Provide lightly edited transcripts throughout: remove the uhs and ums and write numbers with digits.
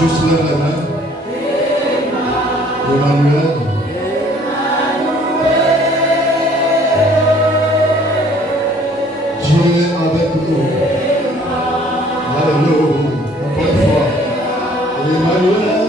Juste lève les mains. Emmanuel. Dieu est avec nous. Alléluia. Encore une fois. Emmanuel.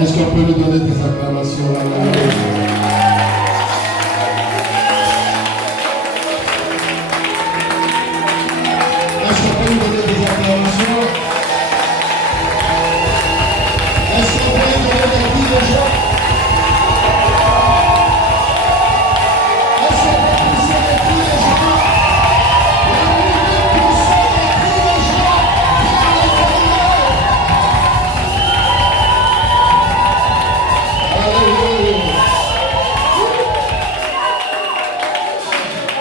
Est-ce qu'on peut lui donner des acclamations là? Est-ce qu'on peut lui donner des acclamations? Est-ce qu'on peut lui donner des vies de joie? Est-ce qu'on peut pousser des cris de joie? Pousser des cris de joie vers l'éternel.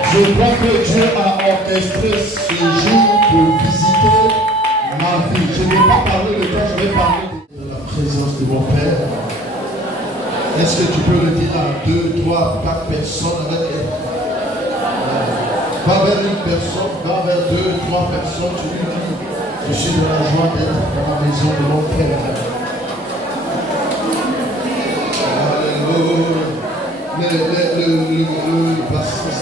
Je crois que Dieu a orchestré ce jour pour visiter ma vie. Je ne vais pas parler de toi, je vais parler de la présence de mon Père. Est-ce que tu peux le dire à 2, 3, 4 personnes avec elle? Va vers une personne, va vers 2, 3 personnes, tu lui dis, je suis de la joie d'être dans la maison de mon Père. Alléluia. Le passage,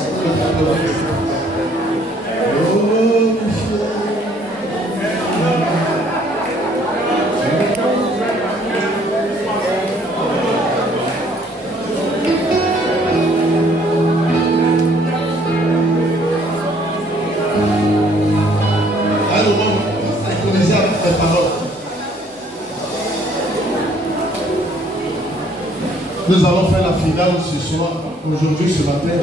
nous allons faire la finale ce soir, aujourd'hui, ce matin.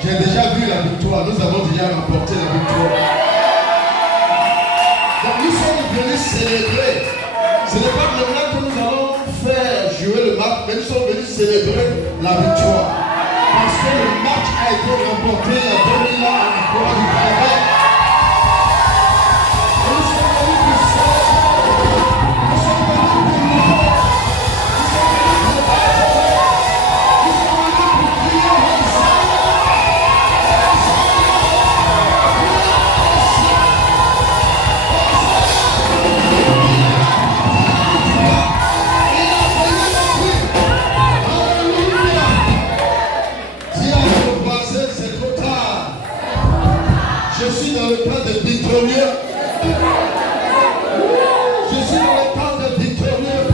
J'ai déjà vu la victoire, nous avons déjà remporté la victoire. Donc nous sommes célébrer. Ce n'est pas maintenant que nous allons faire jouer le match, mais nous sommes venus célébrer la victoire. Parce que le match a été remporté il y a 2000 ans à la croix du Calvaire. Et nous sommes venus pour célébrer. Nous sommes venus pour louer. Nous sommes venus pour adorer. Nous sommes venus pour prier ensemble. Je suis dans le camp de victorieux. Je suis dans le camp de victorieux.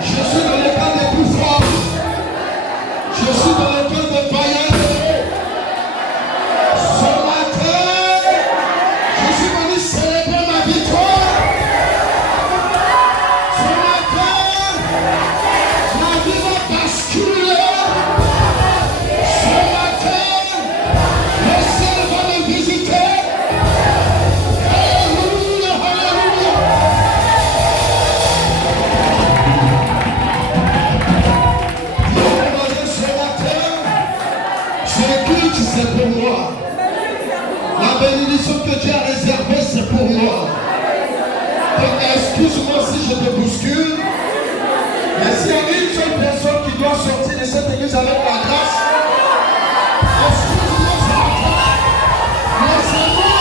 Je suis dans le camp des plus forts. Je suis dans le camp de vaillants. Ce matin, je suis venu célébrer ma victoire. Ce matin, ma vie va basculer. Ce matin, le ciel va me visiter. Alléluia, alléluia. Dieu ce matin, ce culte c'est pour moi. La bénédiction que Dieu a réservée c'est pour moi. Donc excuse-moi si je te bouscule. Mais s'il y a une seule personne qui doit sortir de cette église avec la grâce, excuse-moi ce matin. Mais c'est moi.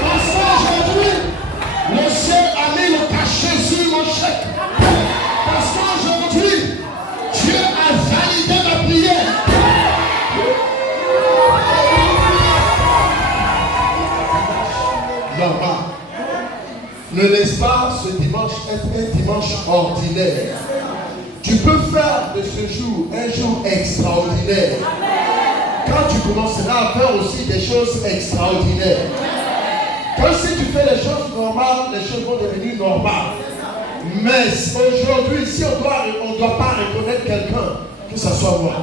Parce qu'aujourd'hui, le ciel a mis le cachet sur mon chèque. Parce qu'aujourd'hui, Dieu a validé ma prière. Normal. Ne laisse pas ce dimanche être un dimanche ordinaire. Tu peux faire de ce jour un jour extraordinaire. Quand tu commenceras à faire aussi des choses extraordinaires. Quand si tu fais les choses normales, les choses vont devenir normales. Mais aujourd'hui, si on ne doit pas reconnaître quelqu'un, que ce soit moi.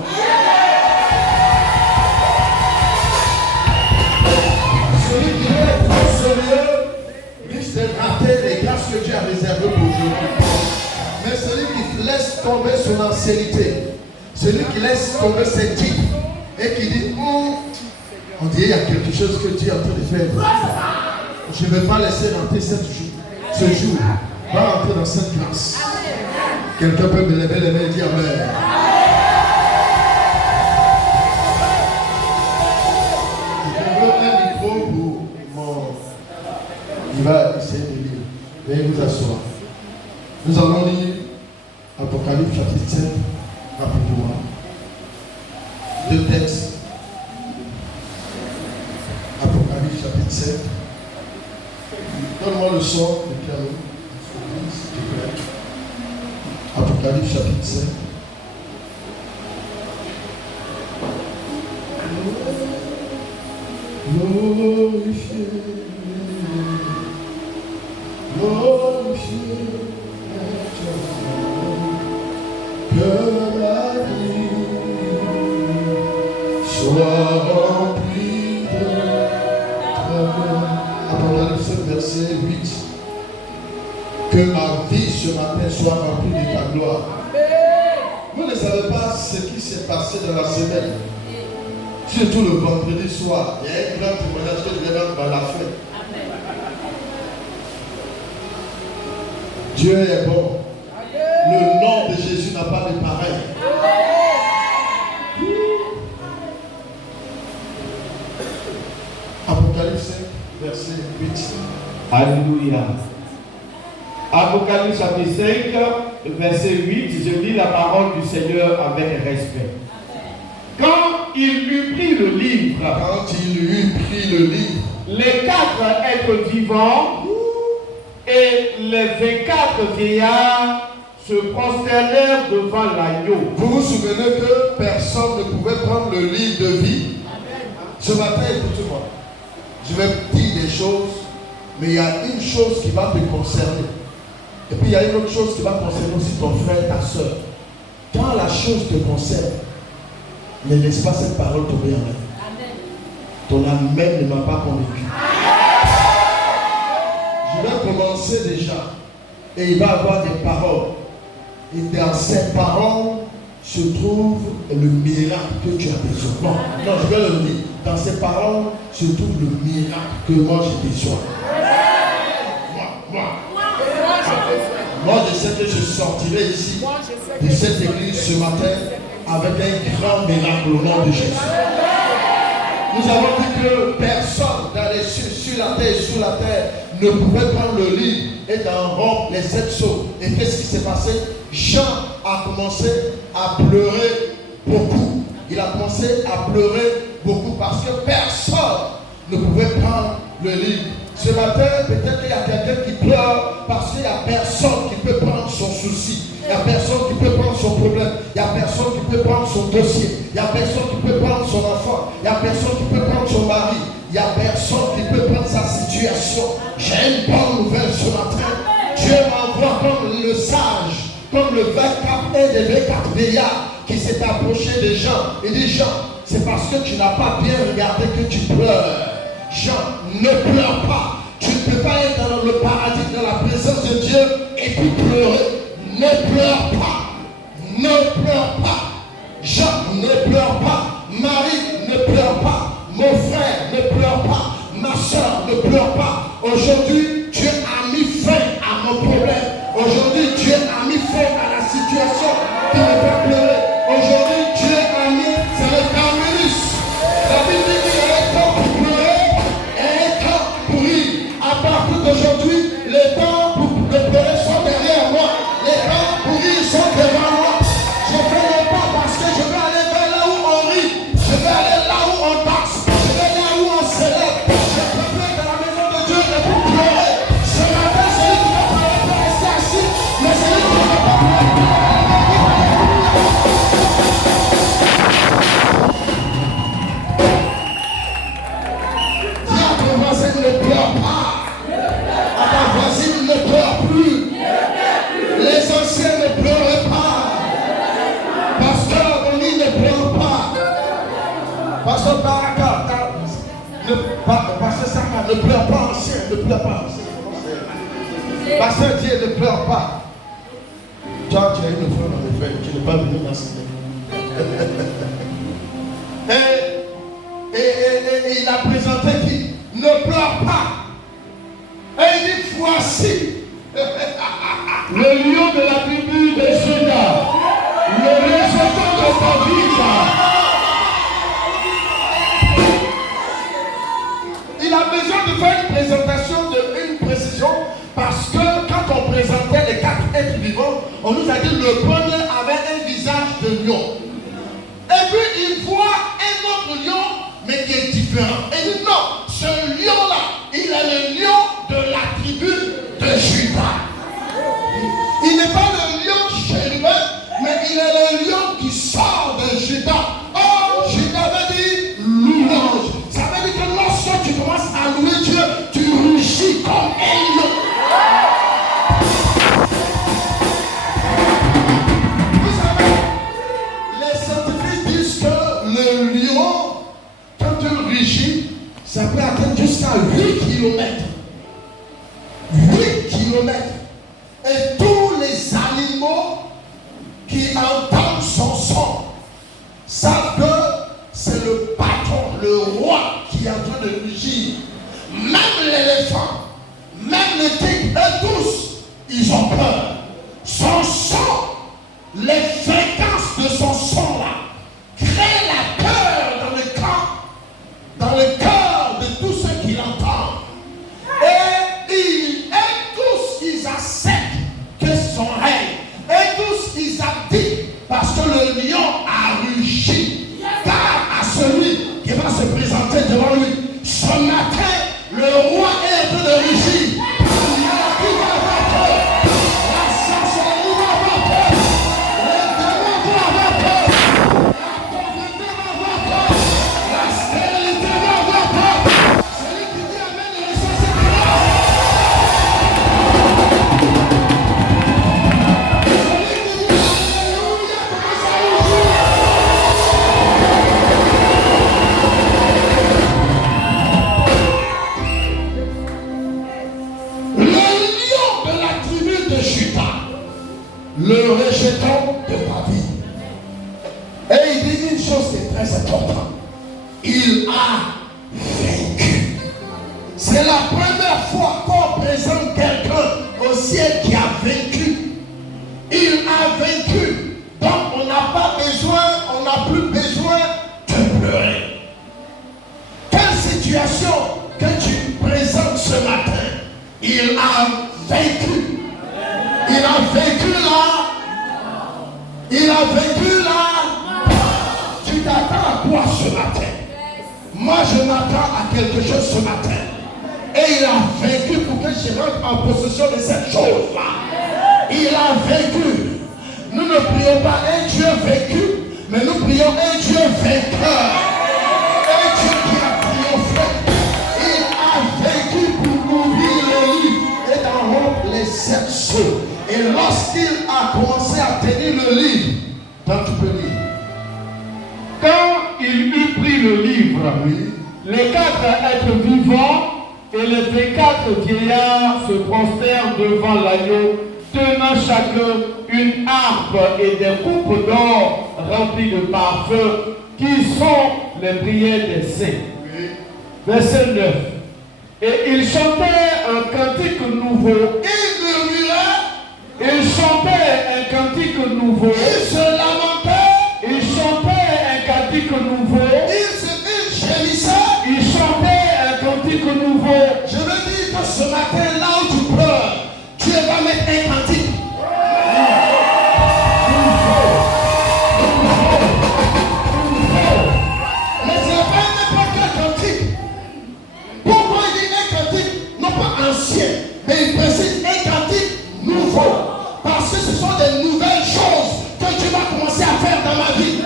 Celui qui est trop sérieux risque de rater les grâces que Dieu a réservées pour aujourd'hui. Mais celui qui laisse tomber son ancienneté, celui qui laisse tomber ses titres et qui dit on dit il y a quelque chose que Dieu est en train de faire. Je ne vais pas laisser rentrer ce jour. Va rentrer dans cette grâce. Quelqu'un peut me lever les mains et dire Amen. Je veux un micro pour mon. Il va essayer de lire. Veuillez vous asseoir. Nous allons lire Apocalypse chapitre 7 rapidement. Deux textes. Apocalypse chapitre 7. Donne-moi le son de piano. S'il te plaît. Apocalypse chapitre 7. Glorifié, glorifié, que la vie soit remplie de ta gloire. Apocalypse 7, verset 8. Que ma vie ce matin soit remplie de ta gloire. Vous ne savez pas ce qui s'est passé dans la semaine. Surtout le vendredi soir. Il y a un grand témoignage que je vais rendre à la fin. Dieu est bon. Le nom de Jésus n'a pas de pareil. Apocalypse 5, verset 8. Alléluia. Apocalypse chapitre 5, verset 8, je lis la parole du Seigneur avec respect. Quand il eut pris le livre, les 4 êtres vivants et les 24 vieillards se prosternèrent devant l'agneau. Vous vous souvenez que personne ne pouvait prendre le livre de vie? Ce matin, écoute-moi. Je vais dire des choses, mais il y a une chose qui va te concerner. Et puis il y a une autre chose qui va concerner aussi ton frère, ta soeur. Quand la chose te concerne, ne laisse pas cette parole tomber en l'air. Ton amen ne m'a pas convaincu. Je vais commencer déjà. Et il va y avoir des paroles. Et dans ces paroles se trouve le miracle que tu as besoin. Non, je vais le dire. Dans ces paroles se trouve le miracle que moi j'ai besoin. Moi, je sais que je sortirai ici de cette église ce matin avec un grand miracle au nom de Jésus. Nous avons vu que personne dans les cieux, sur la terre et sous la terre ne pouvait prendre le livre et d'en rompre les 7 sceaux. Et qu'est-ce qui s'est passé? Jean a commencé à pleurer beaucoup. Il a commencé à pleurer beaucoup parce que personne ne pouvait prendre le livre. Ce matin, peut-être qu'il y a quelqu'un qui pleure parce qu'il n'y a personne qui peut prendre son souci. Il n'y a personne qui peut prendre son problème. Il n'y a personne qui peut prendre son dossier. Il n'y a personne qui peut prendre son enfant. Il n'y a personne qui peut prendre son mari. Il n'y a personne qui peut prendre sa situation. J'ai une bonne nouvelle ce matin. Dieu m'envoie comme le sage, comme le 24 et des 24 veillards qui s'est approché des gens. Et des gens, c'est parce que tu n'as pas bien regardé que tu pleures. Jean, ne pleure pas. Tu ne peux pas être dans le paradis, dans la présence de Dieu et puis pleurer. Ne pleure pas. Ne pleure pas. Jean, ne pleure pas. Marie, ne pleure pas. Mon frère, ne pleure pas. Ma soeur, ne pleure pas. Aujourd'hui, Dieu a mis fin à mon problème. Aujourd'hui, Dieu a mis fin à la situation qui me fait pleurer. Aujourd'hui, Dieu a mis, c'est le Carmélus. La Bible dit qu'il y a un temps pour pleurer et un temps pour rire. À partir d'aujourd'hui, les temps pour pleurer sont derrière moi. Les temps pour rire sont devant moi. Je ne fais pas parce que je vais aller vers là où on rit. Je vais aller là où on danse. Je vais là où on célèbre. Je préfère dans la maison de Dieu et pour pleurer. Ce matin, celui qui va pas rester assis, mais celui qui va pas pleurer. Ne pleure pas. À ta voisine, ne pleure plus. Les anciens ne pleurent pas. Pasteur Oni ne pleure pas. Pasteur Baraka, Pasteur Saka ne pleure pas, ancien, ne pleure pas. Pasteur Dieu ne pleure pas. Toi, tu as une foi en effet, tu n'es pas venu dans ce et il a présenté qui? Ne pleure pas. Et il dit, voici le lion de la tribu de Juda, le résultat de ta vie. Il a besoin de faire une présentation, une précision, parce que quand on présentait les 4 êtres vivants, on nous a dit le premier avait un visage de lion. Et puis il voit un autre lion, mais qui est différent. Et il dit non, ce lion-là, il est le lion de la tribu de Juda. Il n'est pas le lion chérubin, mais il est le lion qui sort de Juda. Oh, Juda veut dire louange. Ça veut dire que lorsque tu commences à louer Dieu, tu rugis comme un lion. Vous savez, les scientifiques disent que le lion, quand tu rugis, ça peut atteindre jusqu'à 8 km. 8 km. Et tous les animaux qui entendent son son savent que c'est le patron, le roi qui est en train de rugir. Même l'éléphant, même les tigres, eux tous, ils ont peur. Son son, les fréquences de son son là, créent la peur dans le camp, dans le cœur de tous ceux qui l'entendent. Et tous, ils acceptent que son règne. Et tous, ils abdiquent parce que le lion a rugi. Car à celui qui va se présenter devant lui, ce matin, le roi est en train de rugir. Il va avoir peur. La sorcellerie va avoir peur. Les démons vont avoir peur. La pauvreté va avoir peur. La stérilité va avoir peur. Celui qui dit amen, il reçoit cette gloire. première fois qu'on présente quelqu'un au ciel qui a vaincu. Il a vaincu. Donc on n'a pas besoin, on n'a plus besoin de pleurer. Quelle situation que tu présentes ce matin, il a vaincu. Il a vaincu là. Il a vaincu là. Tu t'attends à quoi ce matin? Moi je m'attends à quelque chose ce matin. Et il a vaincu pour que je rentre en possession de cette chose-là. Il a vaincu. Nous ne prions pas un Dieu vaincu, mais nous prions un Dieu vainqueur. Un Dieu qui a triomphé. Il a vaincu pour ouvrir le livre et d'en rompre les sept sceaux. Et lorsqu'il a commencé à tenir le livre, donc tu peux lire. Quand il eut pris le livre, Oui. les 4 êtres vivants et les 24 vieillards se prostèrent devant l'agneau, tenant chacun une harpe et des coupes d'or remplies de parfums, qui sont les prières des saints. Oui. Verset 9. Et ils chantaient un cantique nouveau. Il murmurait. Ils chantaient un cantique nouveau. Il se lamentait. Ils chantaient un cantique nouveau. Il gémissait. Ils chantaient un cantique nouveau. Je veux dire que ce matin, là où tu pleures, Dieu va mettre un cantique. Mais ce n'est pas n'importe quel cantique. Pourquoi il dit un cantique, non pas ancien, mais il précise un cantique nouveau. Parce que ce sont des nouvelles choses que Dieu va commencer à faire dans ma vie.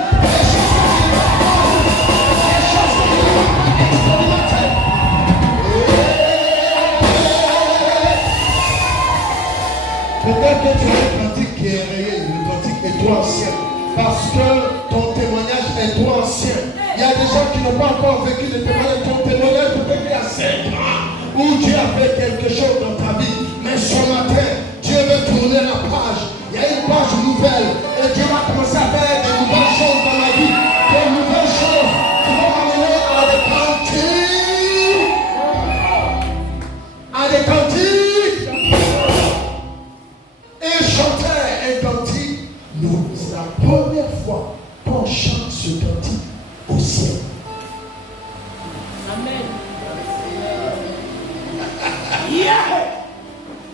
Peut-être que tu as un cantique qui est rayé, le cantique est trop ancien. Parce que ton témoignage est trop ancien. Il y a des gens qui n'ont pas encore vécu de témoignage. Ton témoignage peut-être il y a 5 ans où Dieu a fait quelque chose dans ta vie. Mais ce matin, Dieu veut tourner la page. Il y a une page nouvelle. Et Dieu va commencer à faire des nouvelles choses dans ma vie. Des nouvelles choses qui vont m'amener à des cantiques. À des cantiques. Et chanter un cantique. C'est la première fois qu'on chante ce cantique au ciel. Amen.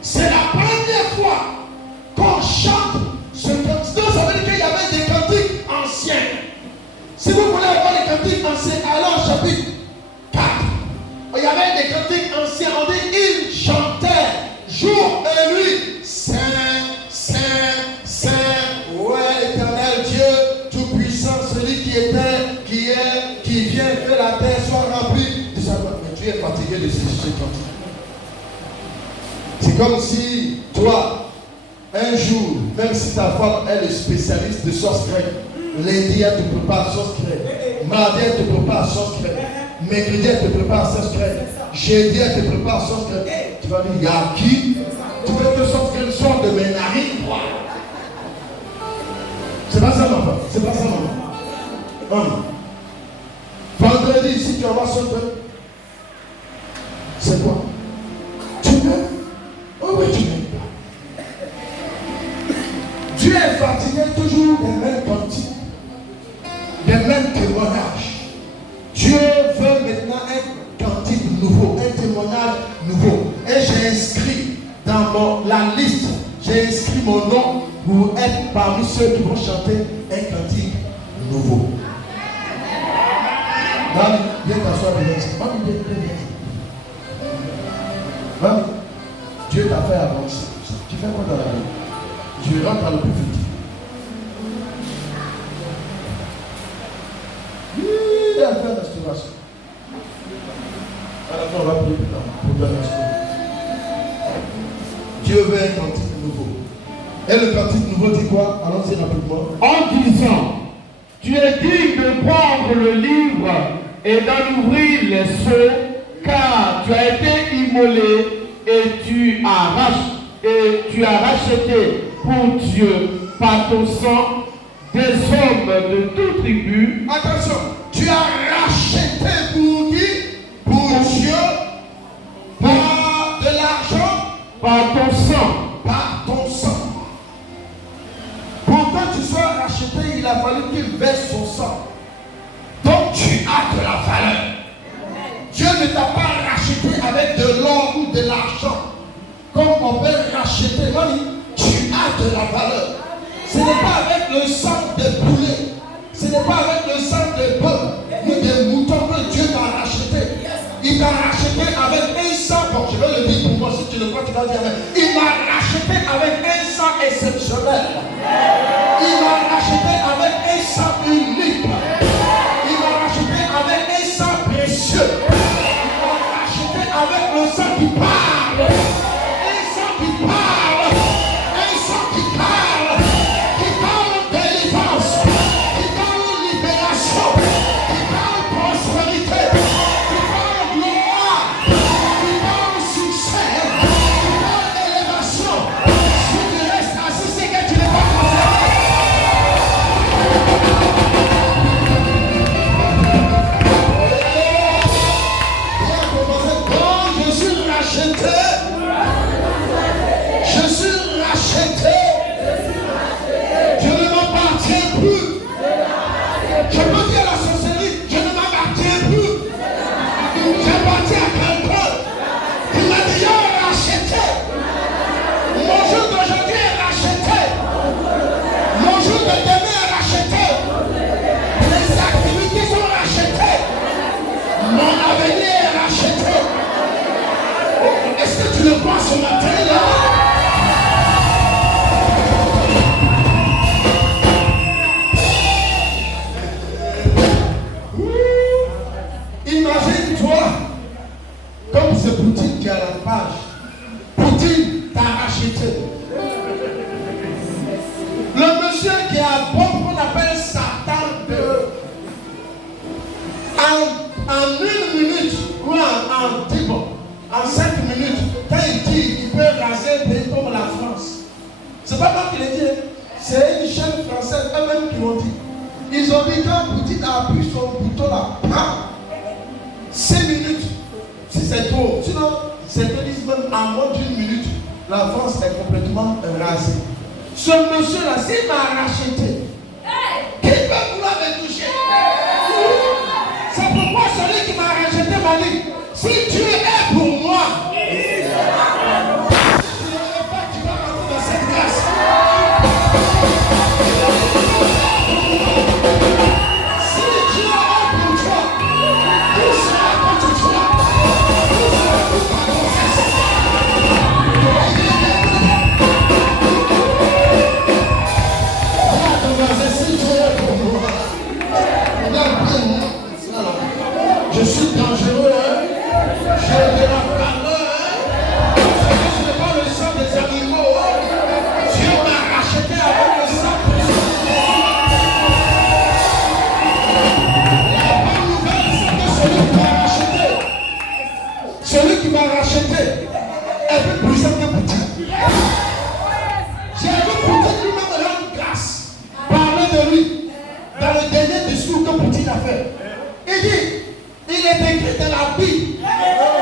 C'est la première fois qu'on chante ce cantique. Donc ça veut dire qu'il y avait des cantiques anciens. Si vous voulez avoir des cantiques anciens, allons au chapitre 4. Il y avait des cantiques anciens. On dit ils chantaient jour et nuit. Saint, Saint, Saint. Ouais, éternel Dieu, tout-puissant, celui qui était, qui est, qui vient, que la terre soit remplie de sa gloire. Mais Dieu est fatigué de ces cantiques. C'est comme si toi, un jour, même si ta femme elle est spécialiste de sauce grecque, lundi elle te prépare sauce grecque, mardi elle te prépare sauce grecque, mercredi elle te prépare sauce grecque, jeudi elle te prépare sauce grecque. Tu vas dire, il y a qui? Tu veux que sauce grecque sorte de mes narines, quoi? C'est pas ça, maman. C'est pas ça, maman. Vendredi, si tu envoies sauce grecque, c'est quoi? Tu m'aimes? Oh oui, tu m'aimes pas. Dieu est fatigué toujours des mêmes cantiques, des mêmes témoignages. Dieu veut maintenant un cantique nouveau, un témoignage nouveau. Et j'ai inscrit dans la liste, j'ai inscrit mon nom pour être parmi ceux qui vont chanter un cantique nouveau. Mamie, viens t'asseoir devant ici. Mamie, viens. Mamie, Dieu t'a fait avancer. Tu fais quoi dans la vie? Tu rentres dans le plus vite. Il a fait une restauration. À la fin, on va prier pour la restauration. Dieu veut un cantique nouveau. Et le cantique nouveau dit quoi? Allons-y rapidement. En disant, tu es digne de prendre le livre et d'en ouvrir les sceaux, car tu as été immolé et tu as racheté pour Dieu par ton sang des hommes de toute tribu. Attention, tu as racheté pour qui? Pour Dieu par par ton sang. Par ton sang. Pour que tu sois racheté, il a fallu qu'il verse son sang. Donc tu as de la valeur. Dieu ne t'a pas racheté avec de l'or ou de l'argent. Comme on peut racheter, tu as de la valeur. Ce n'est pas avec le sang de poulet. Ce n'est pas avec le sang de bœuf ni de mouton que Dieu t'a racheté. Il t'a racheté avec un sang. Bon, je vais le dire pour moi. Si tu le crois, tu vas dire. Il m'a racheté avec un sang exceptionnel. Il m'a racheté avec un sang unique. Il m'a racheté avec un sang précieux. Il m'a racheté avec le sang qui parle. Un sang qui parle. Un sang qui parle. Qui parle délivrance. Qui parle libération. Qui parle prospérité. Qui parle gloire. Qui parle succès. Qui parle élévation. Si tu restes assis, c'est que tu n'es pas concerné. Je suis racheté. Je suis racheté. Je ne m'appartiens plus. Je peux dire la sorcellerie, je ne m'appartiens plus. J'appartiens à quelqu'un qui m'a déjà racheté. Mon jour d'aujourd'hui est racheté. Mon jour de demain est racheté. Les activités sont rachetées. Mon avenir est racheté. Est-ce que tu le vois ce matin là? Imagine-toi, comme ce Poutine qui a la page. Poutine t'a racheté. Le monsieur qui a bon qu'on appelle Satan de. En 1 minute, ou en 10 ans, en 5 minutes, quand il dit qu'il peut raser un pays comme la France. C'est pas moi qui l'ai dit, c'est une chaîne française, eux-mêmes qui l'ont dit. Ils ont dit quand Poutine a appuyé son bouton là, 5 minutes, si c'est trop. Sinon, c'est que disent même en moins d'1 minute, la France est complètement rasée. Ce monsieur-là, s'il m'a racheté, qui peut vouloir me toucher? C'est pourquoi celui qui m'a racheté m'a dit, si Dieu est pour moi, si tu n'es pas, tu vas rentrer dans cette grâce. Si Dieu est pour toi, tout sera contre toi. Tout sera pour ta grossesse. Si Dieu est pour moi, regarde bien. Je suis dangereux, hein? J'ai de la valeur, hein? Ce n'est pas le sang des animaux, hein? Dieu m'a racheté avec le sang précieux. La bonne nouvelle, c'est que celui qui m'a racheté, celui qui m'a racheté est plus puissant que Poutine. J'ai vu Poutine lui-même rendre grâce, parler de lui dans le dernier discours que Poutine a fait. Il dit, il est écrit dans la Bible.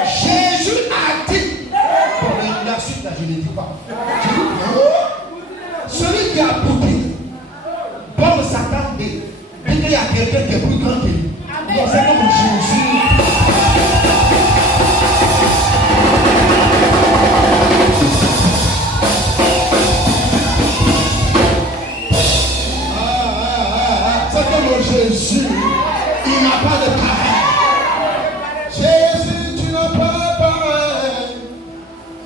Jésus a dit. Bon, la suite là, je ne dis pas. Celui qui a Poutine, bon Satan dit qu'il y a quelqu'un qui est plus grand que lui. Bon, c'est comme Jésus. C'est comme Jésus. Il n'a pas de pareil. Jésus, tu n'as pas pareil.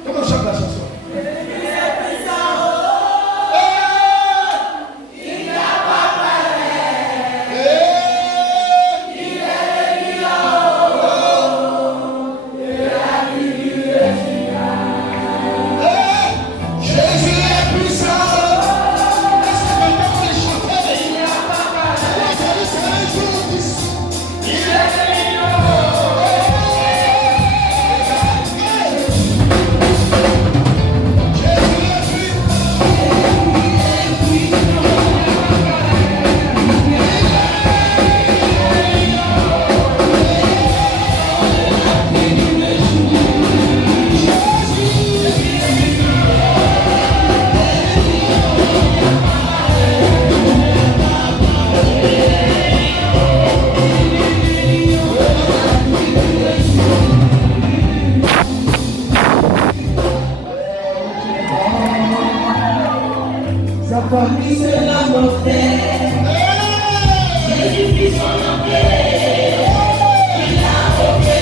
Comment on chante la chanson? Il n'a pas pareil. famille c'est la mortelle. Jésus fit son entrée. Il a opéré.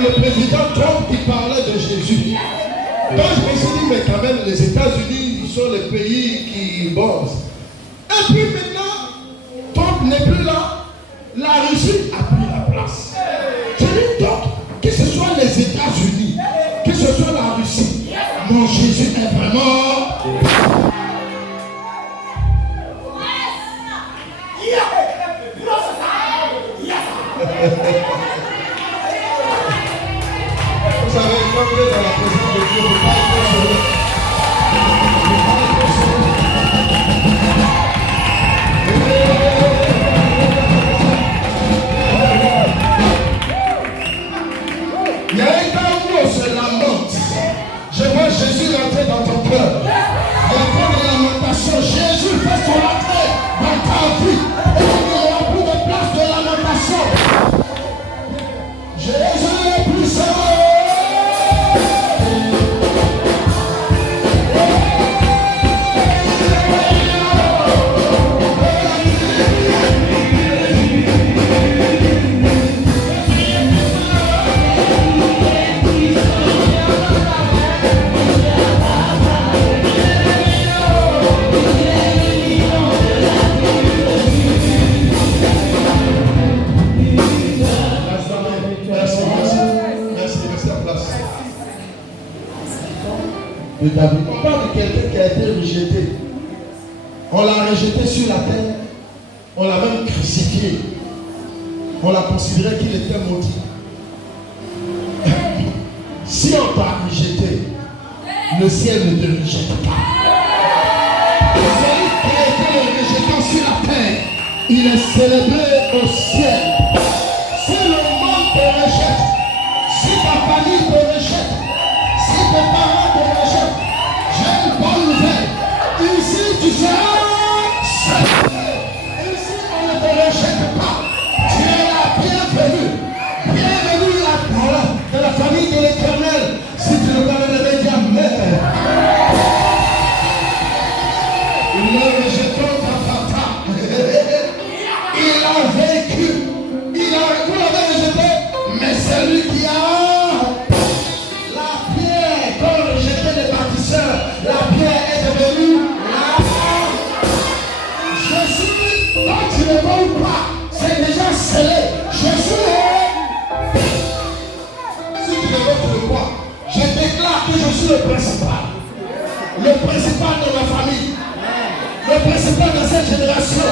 Le président Trump qui parlait de Jésus. Donc je me suis dit, mais quand même, les États-Unis, ils sont les pays qui bossent. Et puis maintenant, Trump n'est plus là. La Russie a pris la place. Je dis donc, que ce soit les États-Unis, que ce soit la Russie, mon Jésus est vraiment... Vous savez, quand vous êtes dans la présence de Dieu, vous ne pouvez pas être seul. Il y a un temps où on se lamente. Je vois Jésus rentrer dans ton cœur. Il y a pas de lamentation. Jésus fait son entrée dans ta vie. Et il n'y aura plus de place de lamentation. Jésus est puissant. De David. On parle de quelqu'un qui a été rejeté. On l'a rejeté sur la terre. On l'a même crucifié. On l'a considéré qu'il était maudit. Si on t'a rejeté, le ciel ne te rejette pas. Celui qui a été rejeté sur la terre, il est célébré au ciel. Si le monde te rejette, si ta famille te rejette, si tes parents te rejettent, j'ai une bonne nouvelle. Ici, tu seras seul. Ici, on ne te rejette pas. Tu es la bienvenue. Bienvenue dans la famille de l'Éternel. Si tu ne connais pas, dis Amen. Ne rejetons pas ta. Il a vécu. Vous l'avez rejeté, mais c'est lui qui a. La pierre est devenue la mort. Jésus, quand tu ne vois pas, c'est déjà scellé. Jésus est. Si tu ne vois, tu le vois. Je déclare que je suis le principal. Le principal de ma famille. Le principal de cette génération.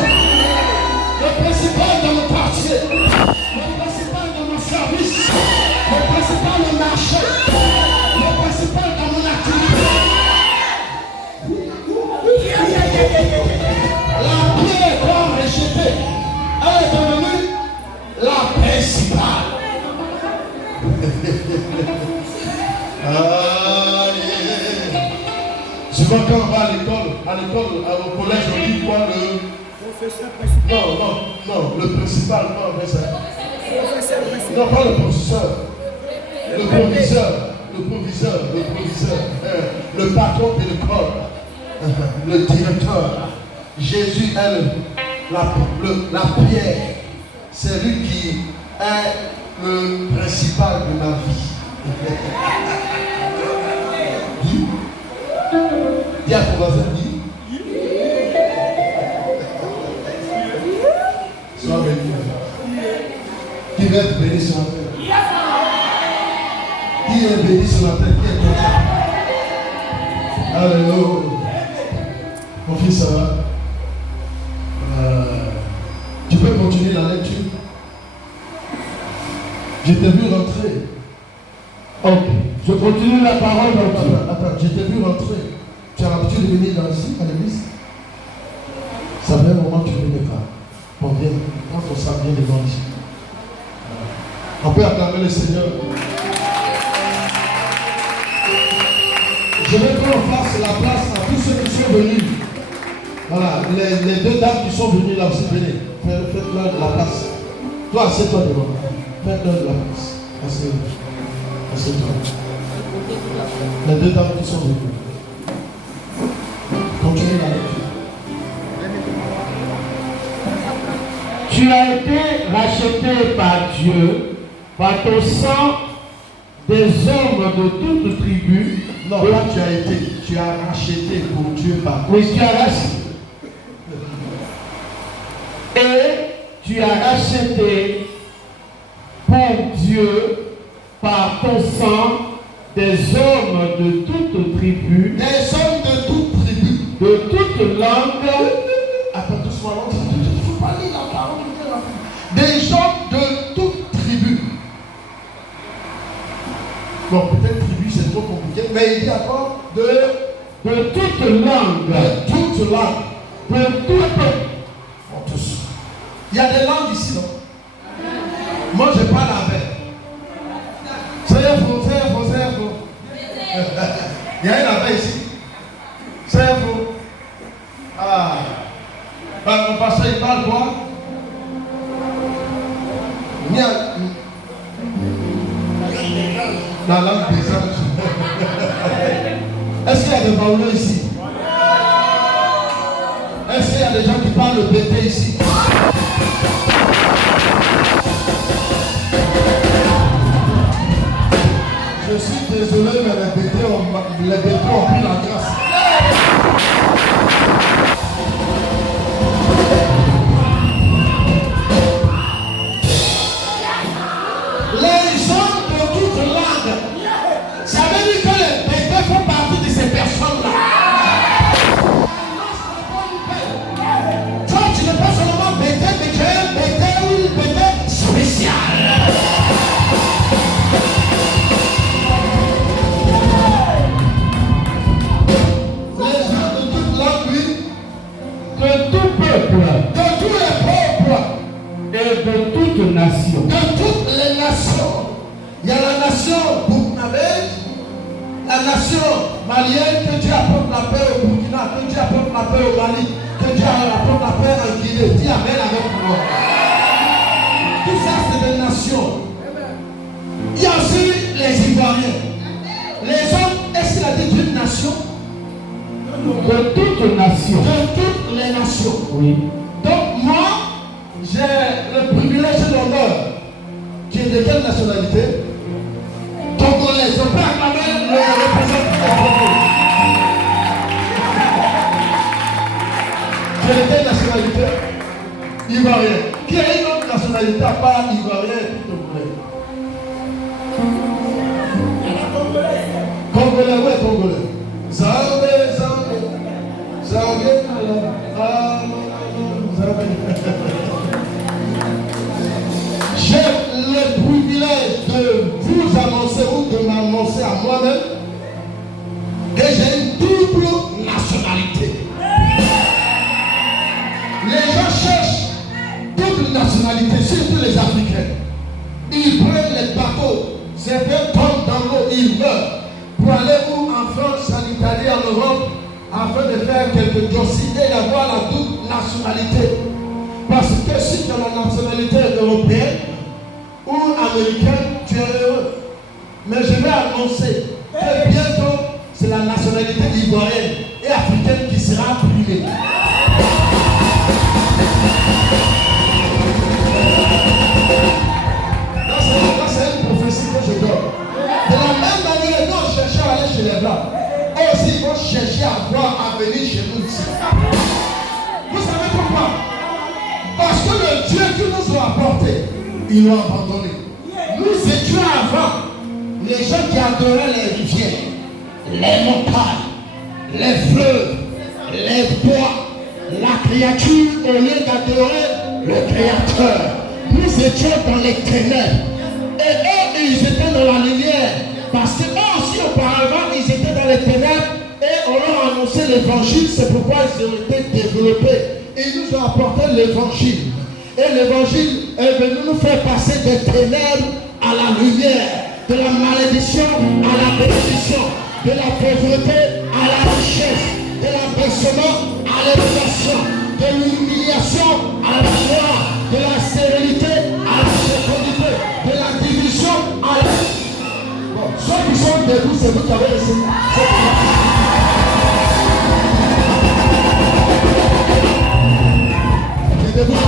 Le principal de mon quartier. Le principal de mon service. Le principal de marché. Le principal de mon activité. La pierre qu'on rejetée est devenue la principale. Souvent quand on va à l'école, au collège, on dit quoi non, le principal, non, mais ça. Non, pas le professeur, le proviseur, le patron de l'école. Le directeur. Jésus est la pierre. C'est lui qui est le principal de ma vie. Dis à ton voisin, dis. Sois béni. Dis veux être béni sur la terre. Qui est béni sur la terre? Qui est content? Alléluia. Mon fils, ça va? Tu peux continuer la lecture. Je t'ai vu rentrer. Ok. Je continue la parole de Dieu. Attends, je t'ai vu rentrer. Tu as l'habitude de venir ici, à l'église? Ça fait un moment que tu ne venais pas. Bon, viens. Prends ton sac, viens devant ici. On peut acclamer le Seigneur. Je vais prendre la place à tous ceux qui sont venus. Voilà, les deux dames qui sont venues là aussi, venez. Faites-leur de la place. Toi, assieds-toi devant. Faites-leur de la place. Assieds-toi. Les deux dames qui sont venues. Continue la lecture. Tu as été racheté par Dieu, par ton sang, des hommes de toute tribu. Non, là tu as racheté pour Dieu par ton sang. Oui, tu as racheté. Et tu as racheté pour Dieu par ton sang des hommes de toute tribu, Des hommes de toute tribu. de toute langue. Attends, doucement, il ne faut pas lire la parole de Dieu. Des hommes de toute tribu. Bon, peut-être tribu c'est trop compliqué, mais il dit encore de toute langue. toute langue. De toute. Bon, tous. Il y a des langues ici, non? Moi, je parle avec. C'est faux. Il y a une abeille ici. C'est faux. Ah. Mon pasteur, il parle quoi? La langue des anges. Est-ce qu'il y a des baouleurs ici? Est-ce qu'il y a des gens qui parlent le bébé ici? Je suis désolé, mais les bébés ont pris la grâce. Les hommes de toute langue. Ça veut dire que les bébés font partie de ces personnes-là. Toi, tu n'es pas seulement bébé, mais tu es un bébé ou une bébé spécial. Les gens de toute langue, oui. De tout peuple. De tous les peuples. Et de toute nation. De toutes les nations. Il y a la nation burkinabé, la nation malienne, que Dieu apporte la paix au Burkina, que Dieu apporte la paix au Mali, que Dieu apporte la paix en Guinée. Dis amen avec moi. Tout ça, c'est des nations. Il y a aussi les Ivoiriens. Les hommes, est-ce qu'il a dit d'une nation? De toute nation. De toutes les nations. Oui. Donc moi, j'ai le privilège et l'honneur. Tu es de quelle nationalité? Togolais. Je peux acclamer le représentant du Congo. Tu es de quelle nationalité? Ivoirien. Qui a une autre nationalité à part Ivoirien et Togolais? Congolais, ouais, Congolais. J'ai le privilège de vous annoncer ou de m'annoncer à moi-même que j'ai une double nationalité. Les gens cherchent double nationalité, surtout les Africains. Ils prennent les bateaux, certains tombent dans l'eau, ils meurent pour aller ou en France, en Italie, en Europe, afin de faire quelques dossiers et d'avoir la double nationalité. Parce que si tu as la nationalité européenne ou américaine, tu es heureux. Mais je vais annoncer que bientôt, c'est la nationalité ivoirienne et africaine qui sera primée. Là, c'est une prophétie que je donne. De la même manière, nous on cherchait à aller chez les Blancs. Eux aussi, ils vont chercher à venir chez nous ici. Vous savez pourquoi? Parce que le Dieu qui nous a apporté, Ils l'ont abandonné. Nous étions avant les gens qui adoraient les rivières, les montagnes, les fleuves, les bois, la créature au lieu d'adorer le Créateur. Nous étions dans les ténèbres. Et eux, ils étaient dans la lumière. Parce que eux aussi, auparavant, ils étaient dans les ténèbres et on leur a annoncé l'évangile. C'est pourquoi ils ont été développés. Et ils nous ont apporté l'évangile. Et l'évangile est venu nous faire passer des ténèbres à la lumière, de la malédiction à la bénédiction, de la pauvreté à la richesse, de l'abaissement à l'élévation, de l'humiliation à la gloire, de la sérénité à la fécondité, de la division à la... Bon, ceux qui sont debout, c'est vous qui avez essayé. C'est debout.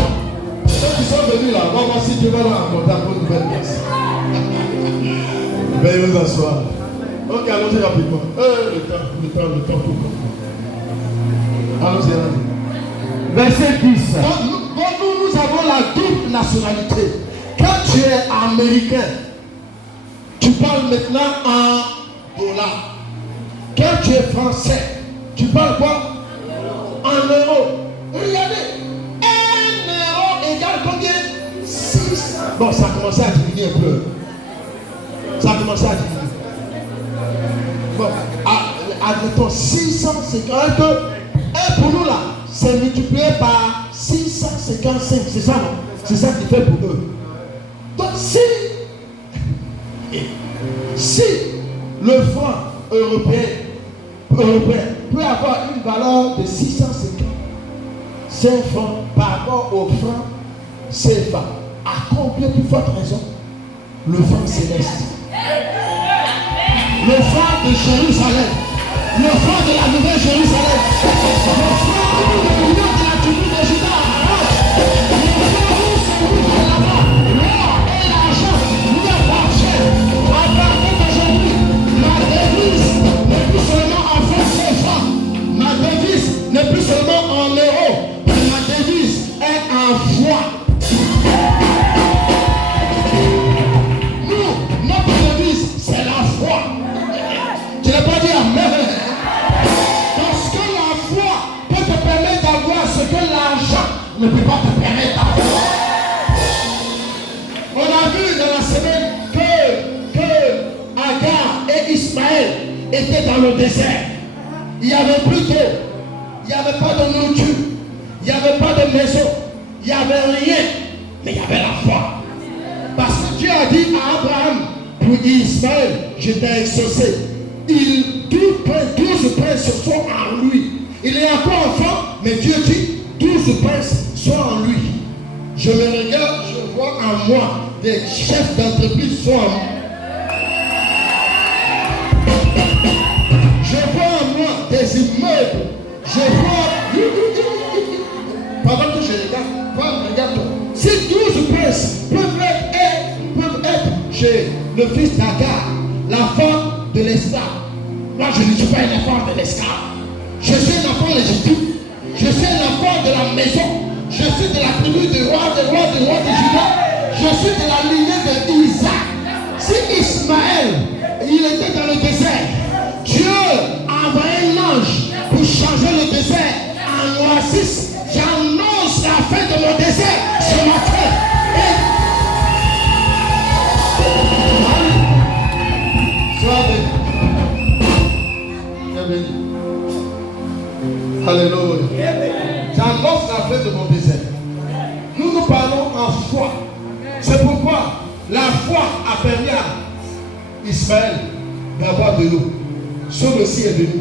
Ceux qui sont venus là, on va voir si Dieu va leur apporter un peu de nouvelle grâce. Veuillez vous asseoir. Ok, allons-y rapidement. Le temps tout. Allons-y, allons-y. Verset 10. Nous avons la double nationalité. Quand tu es américain, tu parles maintenant en dollars. Quand tu es français, tu parles quoi? En euros. Regardez. 1 euro égale combien? 6. Bon, ça a commencé à diminuer un peu. Ça a commencé à diminuer. Bon, admettons 650. Et pour nous là, c'est multiplié par 655. C'est ça, non? C'est ça qui fait pour eux. Donc si le franc européen peut avoir une valeur de 650 francs par rapport au franc CFA, à combien de forte raison le franc céleste, le franc de Jérusalem, le franc de la Nouvelle Jérusalem, le franc de l'union de la tribu de Juda, le franc où c'est où de là-bas, l'or et l'argent lui appartiennent. À partir d'aujourd'hui, ma devise n'est plus seulement en franc CFA, ma devise n'est plus seulement en euros, mais ma devise est en foi. Tu n'as pas dit amen. Parce que la foi peut te permettre d'avoir ce que l'argent ne peut pas te permettre d'avoir. On a vu dans la semaine que Agar et Ismaël étaient dans le désert. Il n'y avait plus d'eau. Il n'y avait pas de nourriture. Il n'y avait pas de maison. Il n'y avait rien. Mais il y avait la foi. Parce que Dieu a dit à Abraham, pour Ismaël, je t'ai exaucé. 12 princes sont en lui. Il est encore enfant, mais Dieu dit 12 princes sont en lui. Je me regarde, je vois en moi des chefs d'entreprise sont en moi. Je vois en moi des immeubles. Je vois. Pendant que je regarde, si 12 princes peuvent être chez le fils d'Agar, la femme de l'esclave. Moi, je ne suis pas un enfant de l'esclave. Je suis un enfant légitime. Je suis un enfant de la maison. Je suis de la tribu du roi de Juda. Je suis de la lignée d'Isaac. Si Ismaël, il était dans le désert, Dieu a envoyé un ange pour changer le désert en oasis. J'annonce la fin de mon désert ce matin. Sois béni. Alléluia. J'annonce la fin de mon désert. Nous parlons en foi. C'est pourquoi la foi a permis à Ismaël d'avoir de l'eau. Son aussi est venu.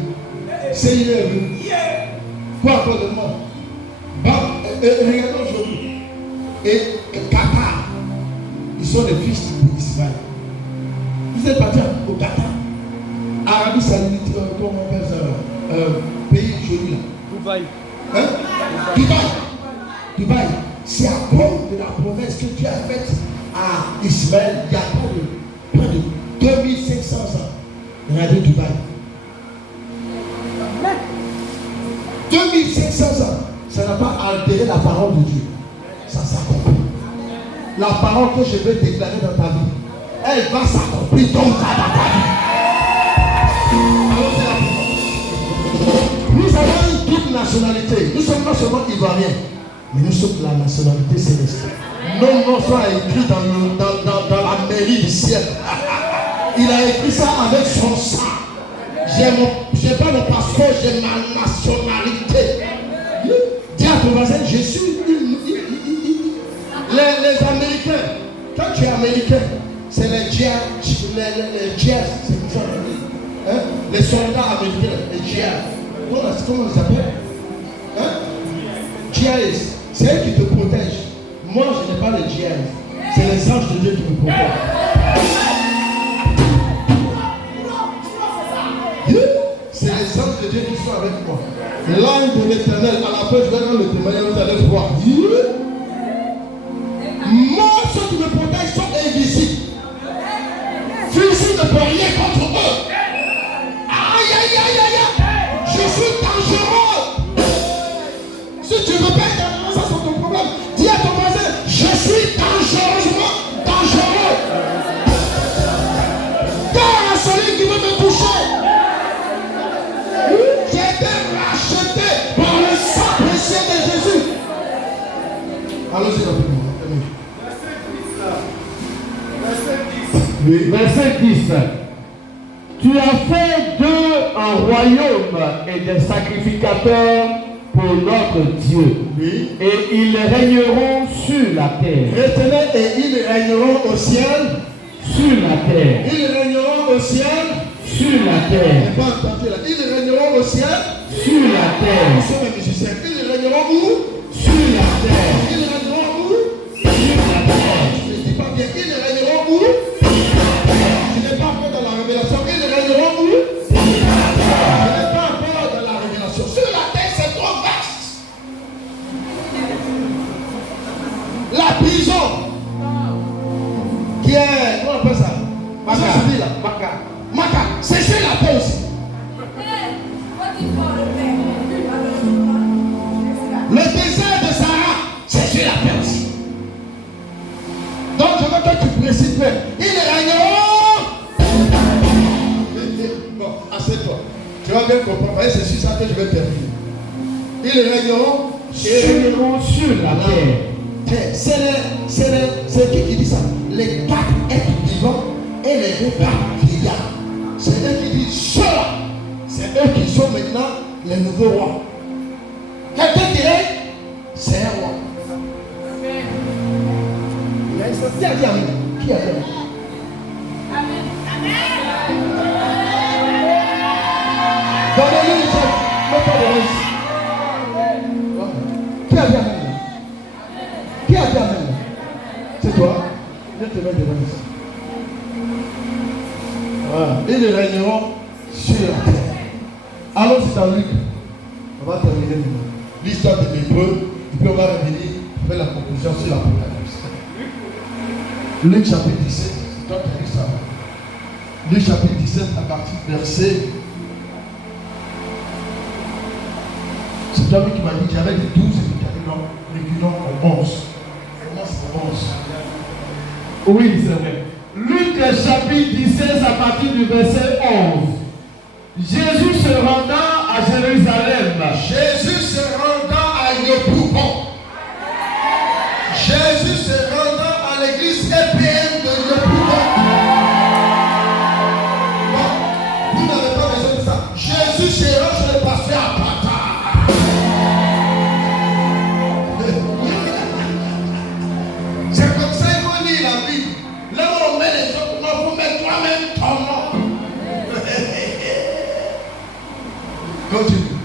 C'est il est venu. Quoi encore de moi? Regardons aujourd'hui. Et Qatar, ils sont les fils d'Ismaël. Vous êtes partis au Qatar. Arabie Saoudite, comment on appelle ça? Pays joli là. Dubaï. Hein? Dubaï. C'est à cause de la promesse que Dieu a faite à Ismaël il y a près de 2500 ans. Regardez Dubaï. 2500 ans. Ça n'a pas altéré la parole de Dieu. Ça s'accomplit. la parole que je vais déclarer dans ta vie, elle va s'accomplir dans ta vie. Nous avons une double nationalité. Nous sommes non seulement ivoiriens, mais nous sommes de la nationalité céleste. Nos noms sont écrits dans la mairie du ciel. Il a écrit ça avec son sang. J'ai pas mon passeport, j'ai ma nationalité. Dis à ton voisin, je suis les Américains. Quand tu es américain, c'est les jazz, c'est ça. Hein? Les soldats américains, les jazz. Comment ils s'appellent? Hein? Jazz, c'est eux qui te protègent. Moi, je n'ai pas les jazz. C'est les anges de Dieu qui me protègent. C'est les anges de Dieu qui sont avec moi. L'ange de l'Éternel, à la fin, je vais dans le témoignage, vous allez voir. Moi, ceux qui me protègent sont invisibles. Fusil ne peut rien contre eux. Aïe, aïe, aïe, aïe, aïe. Je suis dangereux. Si tu veux pas être dangereux, ça c'est ton problème. Dis à ton voisin, je suis dangereusement dangereux. Car celui qui veut me toucher, j'ai été racheté par le sang précieux de Jésus. Allons-y rapidement. Verset 10. Tu as fait d'eux un royaume et des sacrificateurs pour notre Dieu. Oui. Et ils régneront sur la terre. Retenez, et ils régneront au ciel. Sur la terre. Ils régneront au ciel. Sur la terre. Je n'ai pas entendu là. Ils régneront au ciel. Sur la terre. Ils sont les musiciens. Ils régneront où? Sur la terre. Ils régneront où? Sur la terre. Je ne dis pas bien. Ils régneront où? Je n'ai pas peur de la révélation. Ils régneront où? Je n'ai pas peur de la révélation. Sur la terre, c'est trop vaste. La prison qui est, comment on appelle ça? Maca. C'est sur la terre aussi. Le désert de Sahara, c'est sur la terre aussi. Donc je veux que tu précises. Ils régneront. Bon, assieds-toi. Tu vas bien comprendre. C'est sur ça que je vais terminer. Ils régneront sur la terre. C'est qui dit ça? Les 4 êtres vivants et les 2 vieillards. C'est eux qui disent cela. C'est eux qui sont maintenant les nouveaux rois. Quelqu'un dirait, c'est un roi. Qui a dit Amen? Qui a dit Amen? Donnez-lui une chose. Mets pas de risque. Qui a dit Amen? Qui a dit Amen? C'est toi. Viens te mettre devant ici. Voilà. Ils régneront sur la terre. Allons-y dans Luc. On va terminer l'histoire de l'Hébreu. Et puis on va revenir faire la conclusion sur l'Apocalypse. Luc chapitre 17. C'est toi qui as dit ça. Luc chapitre 17 à partir du verset. C'est toi qui m'a dit que j'avais dit 12 et puis tu as dit non. Reculons en 11. Comment c'est 11? Oui, c'est vrai. Luc chapitre 17 à partir du verset 11. Jésus se rendant à Jérusalem. Jésus se rendant à Yopougon. Jésus se rendant à l'église EPM de Yopougon. Bon, vous n'avez pas besoin de ça. Jésus se rend chez le pasteur à Pata. C'est comme ça qu'il faut lire la Bible. Là où on met les autres, non, vous mettez toi-même ton nom. Continue.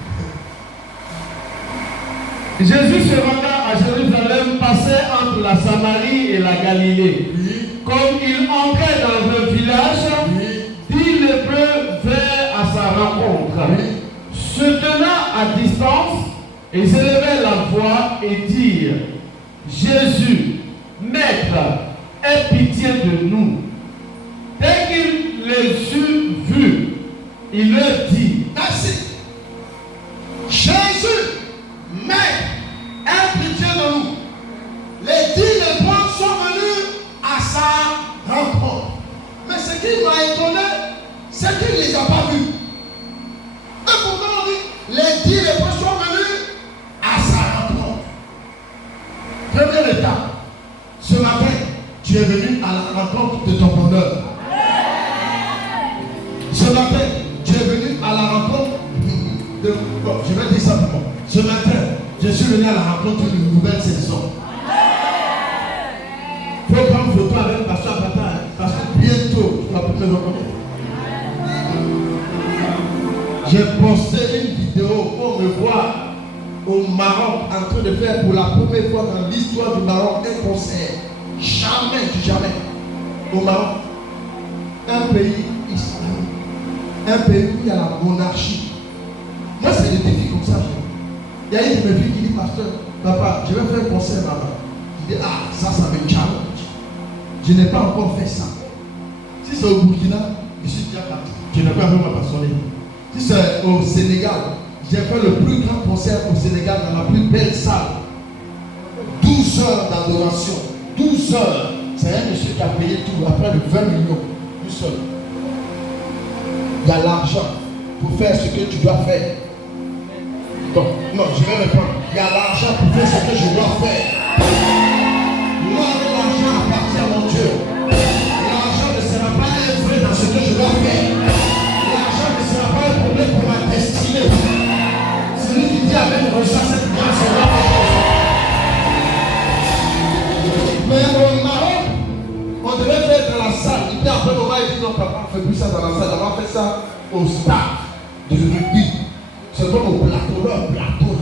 Jésus se rendant à Jérusalem passait entre la Samarie et la Galilée. Oui. Comme il entrait dans un village, Oui. 10 lépreux vinrent à sa rencontre. Oui. Se tenant à distance, ils élevaient la voix et dirent: Jésus, Maître, aie pitié de nous. Dès qu'il les eut vus, il leur dit: Merci. Jésus, Maître, aie pitié de nous. Les 10 lépreux sont venus quelle étape? Ce matin, tu es venu à la rencontre de ton bonheur. Ce matin, tu es venu à la rencontre de... Bon, je vais dire simplement. Ce matin, je suis venu à la rencontre d'une nouvelle saison. Il faut prendre photo avec Pasteur Pata, parce que bientôt, tu vas plus me reconnaître. J'ai posté une vidéo pour me voir au Maroc en train de faire pour la première fois dans l'histoire du Maroc un concert. Jamais, au Maroc, un pays islamique, un pays où il y a la monarchie. Moi, c'est des défis comme ça. Il y a une de mes filles qui dit, pasteur, papa, je vais faire un concert là-bas. Je dis, ah, ça me challenge. Je n'ai pas encore fait ça. Si c'est au Burkina, je suis déjà parti. Je n'ai pas vraiment passionné. Si c'est au Sénégal, j'ai fait le plus grand concert au Sénégal dans la plus belle salle. 12 heures d'adoration. 12 heures. C'est un monsieur qui a payé tout à près de 20 millions. Tout seul. Il y a l'argent pour faire ce que tu dois faire. Donc, non, je vais répondre. Il y a l'argent pour faire ce que je dois faire. L'or et l'argent appartient à mon Dieu. L'argent ne sera pas un frein dans ce que je dois faire. L'argent ne sera pas un problème pour ma destinée. Celui qui dit Amen reçoit cette grâce-là. Mais au Maroc, on devait faire dans la salle. Et puis après, on va dire non, papa, on ne fait plus ça dans la salle. On va faire ça au stade de rugby. C'est comme au plateau, là, un plateau.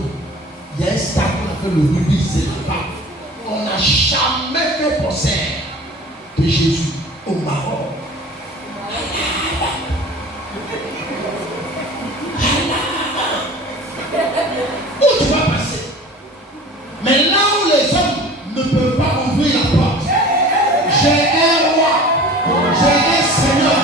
Il y a un stade qu'on appelle le rugby, c'est là. On n'a jamais fait concert de Jésus au Maroc. Où tu vas passer? Mais là où les hommes ne peuvent pas ouvrir la porte, j'ai un roi, j'ai un Seigneur.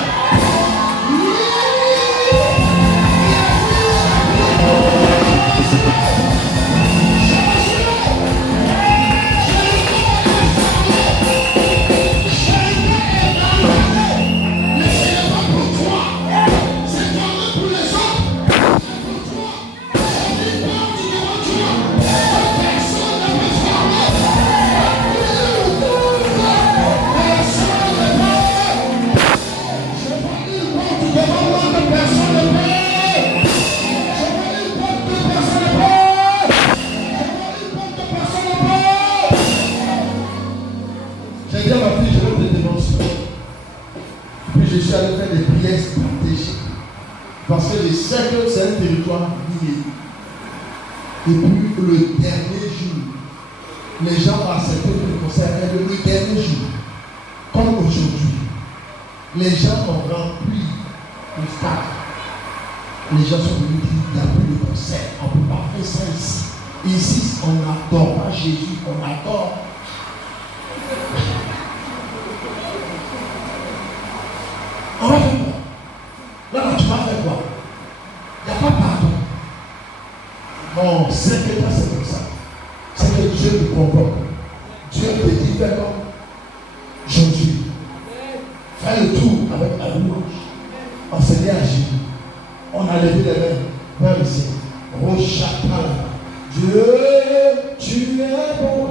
Je suis allé faire des prières stratégiques parce que je sais que c'est un territoire lié. Et puis le dernier jour, les gens vont accepter le concert. Le dernier jour, comme aujourd'hui, les gens ont rempli le stade. Les gens sont venus dire il n'y a plus de concert, on ne peut pas faire ça ici. Ici, on n'adore pas Jésus, on adore. On va faire quoi? Là, tu vas faire quoi? Il n'y a pas pardon. Non, c'est que là, c'est comme ça. C'est que Dieu te convoque. Dieu te dit, fais comme Jésus. Fais le tour avec la louange. On s'est mis à Jésus. On a levé les mains vers le ciel. Rochapala. Dieu, tu es bon.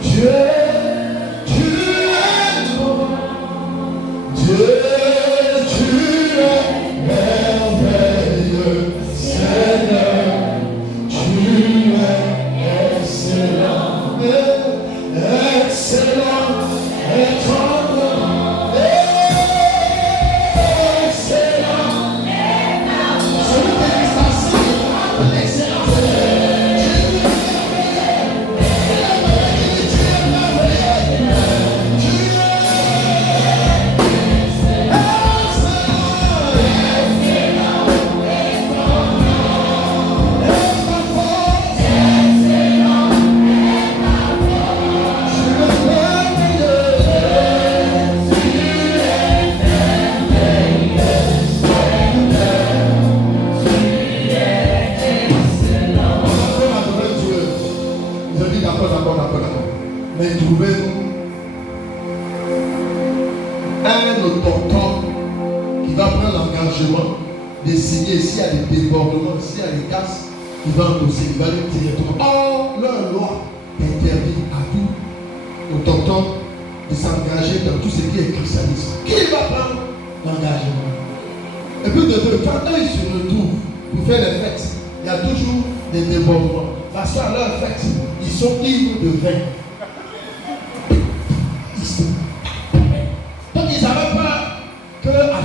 Dieu, tu es bon. Dieu, tu es merveilleux, Seigneur, tu es excellent, excellent est ton nom, excellent, celui qui est assis, l'excellence. Mais trouvez-nous un autochtone qui va prendre l'engagement de signer s'il y a des débordements, s'il y a des casses, il va endosser, il va aller directement. Oh, leur loi interdit s'engager dans tout ce qui est christianisme. Qui va prendre l'engagement? Et puis de deux, quand eux ils se retrouvent pour faire les fêtes, il y a toujours des débordements. Parce qu'à leur fête, ils sont ivres de vin. Donc ils n'avaient pas que à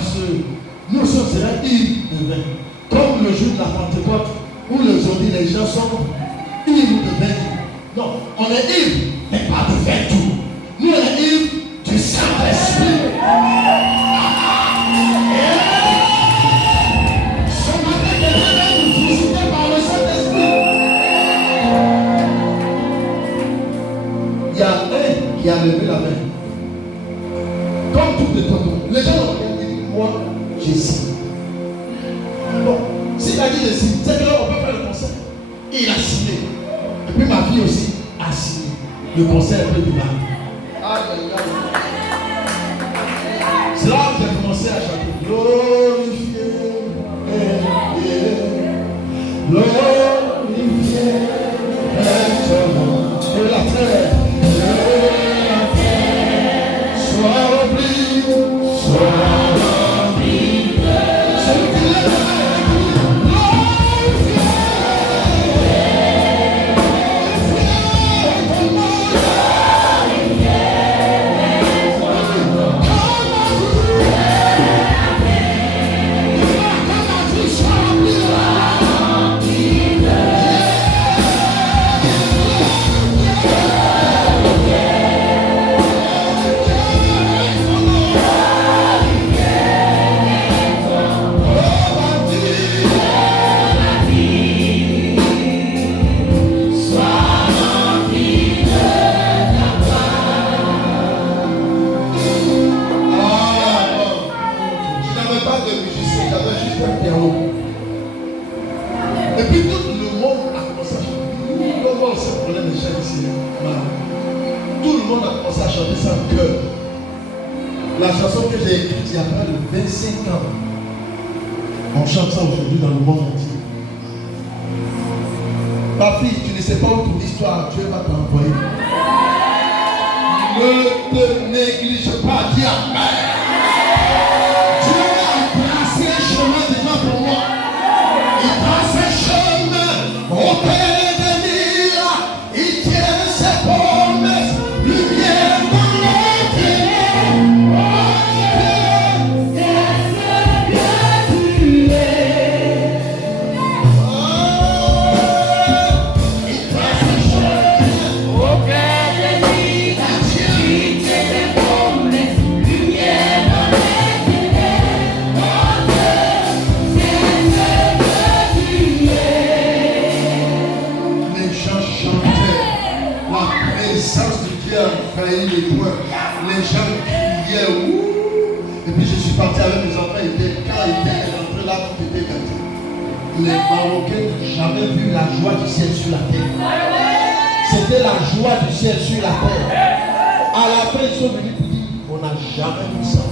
nous sommes ivres de vin. Comme le jour de la Pentecôte, où le jeudi les gens sont ivres de vin. Non, on est ivres, mais pas de vin tout. Nous on est ivres du Saint-Esprit. Ce matin, quelqu'un va nous visiter par le Saint-Esprit. Il y a un qui a levé la main. Comme tout de toi, les gens ont dit, moi, j'ai signé. Bon, s'il a dit de signer, c'est que là, on peut faire le concert. Il a signé. Et puis ma fille aussi a signé. Le concert peut démarrer. C'est là que j'ai commencé à chanter. Glorifié, glorifié, et la terre, sois rempli, celui qui lève la main, glorifié. Et puis tout le monde a commencé à chanter. Comment ce problème de chant ici? Tout le monde a commencé à chanter ça en cœur. La chanson que j'ai écrite il y a près de 25 ans. On chante ça aujourd'hui dans le monde entier. Ma fille, tu ne sais pas où ton histoire, Dieu va t'envoyer. Ne te néglige pas, dis amen. Dieu a tracé un chemin déjà pour moi. Il trace un chemin au père de l'île. Il tient ses promesses, lumière dans les ténèbres. Oh Dieu, c'est ce que tu es. Il trace un chemin au père de l'île. Il tient ses promesses, lumière dans les ténèbres. Oh Dieu, c'est ce que tu es. Les gens chantaient, la présence de Dieu a envahi les coins. Les gens criaient, ouh. Et puis je suis parti avec mes enfants, quand ils étaient rentrés là, tout était gâté. Les Marocains n'ont jamais vu la joie du ciel sur la terre. C'était la joie du ciel sur la terre. À la fin, ils sont venus pour dire, on n'a jamais vu ça.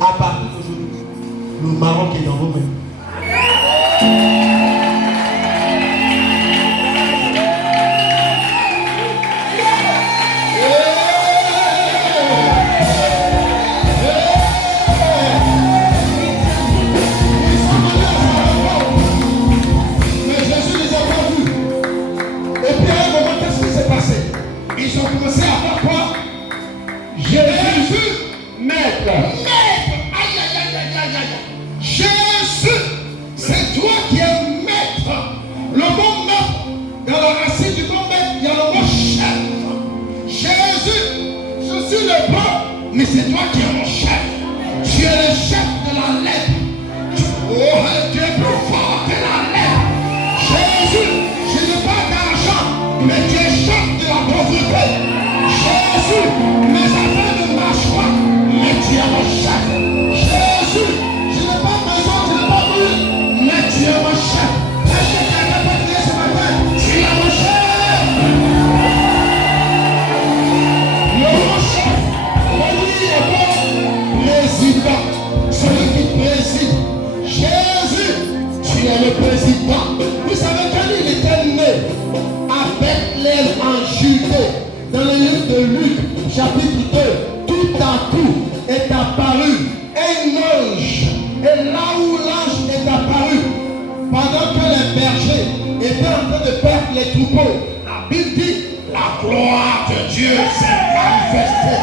À partir d'aujourd'hui, le Maroc est dans vos mains. Mais Jésus les a pas vus. Et puis à un moment, qu'est-ce qui s'est passé? Ils ont commencé à faire quoi? Jésus, maître. Maître. Aïe, aïe, aïe, aïe, aïe, aïe. Jésus, c'est toi qui es maître. Le mot maître, dans la racine du mot maître, il y a le mot chef. Jésus, je suis le bon, mais c'est toi qui es mon chef. Tu es le chef de la lèpre. Oh, tu es plus fort que la lèpre. Jésus, je n'ai pas d'argent, mais tu es chef de la pauvreté. Jésus, mes affaires ne marchent pas, mais tu es mon chef. Jésus, je n'ai pas maison, je n'ai pas rue, mais tu es mon chef. Est-ce que quelqu'un peut dire ce matin, tu es mon chef? Le mon chef, on dit est bon, président. Ce en train de perdre les troupeaux. La Bible dit, la gloire de Dieu s'est manifestée.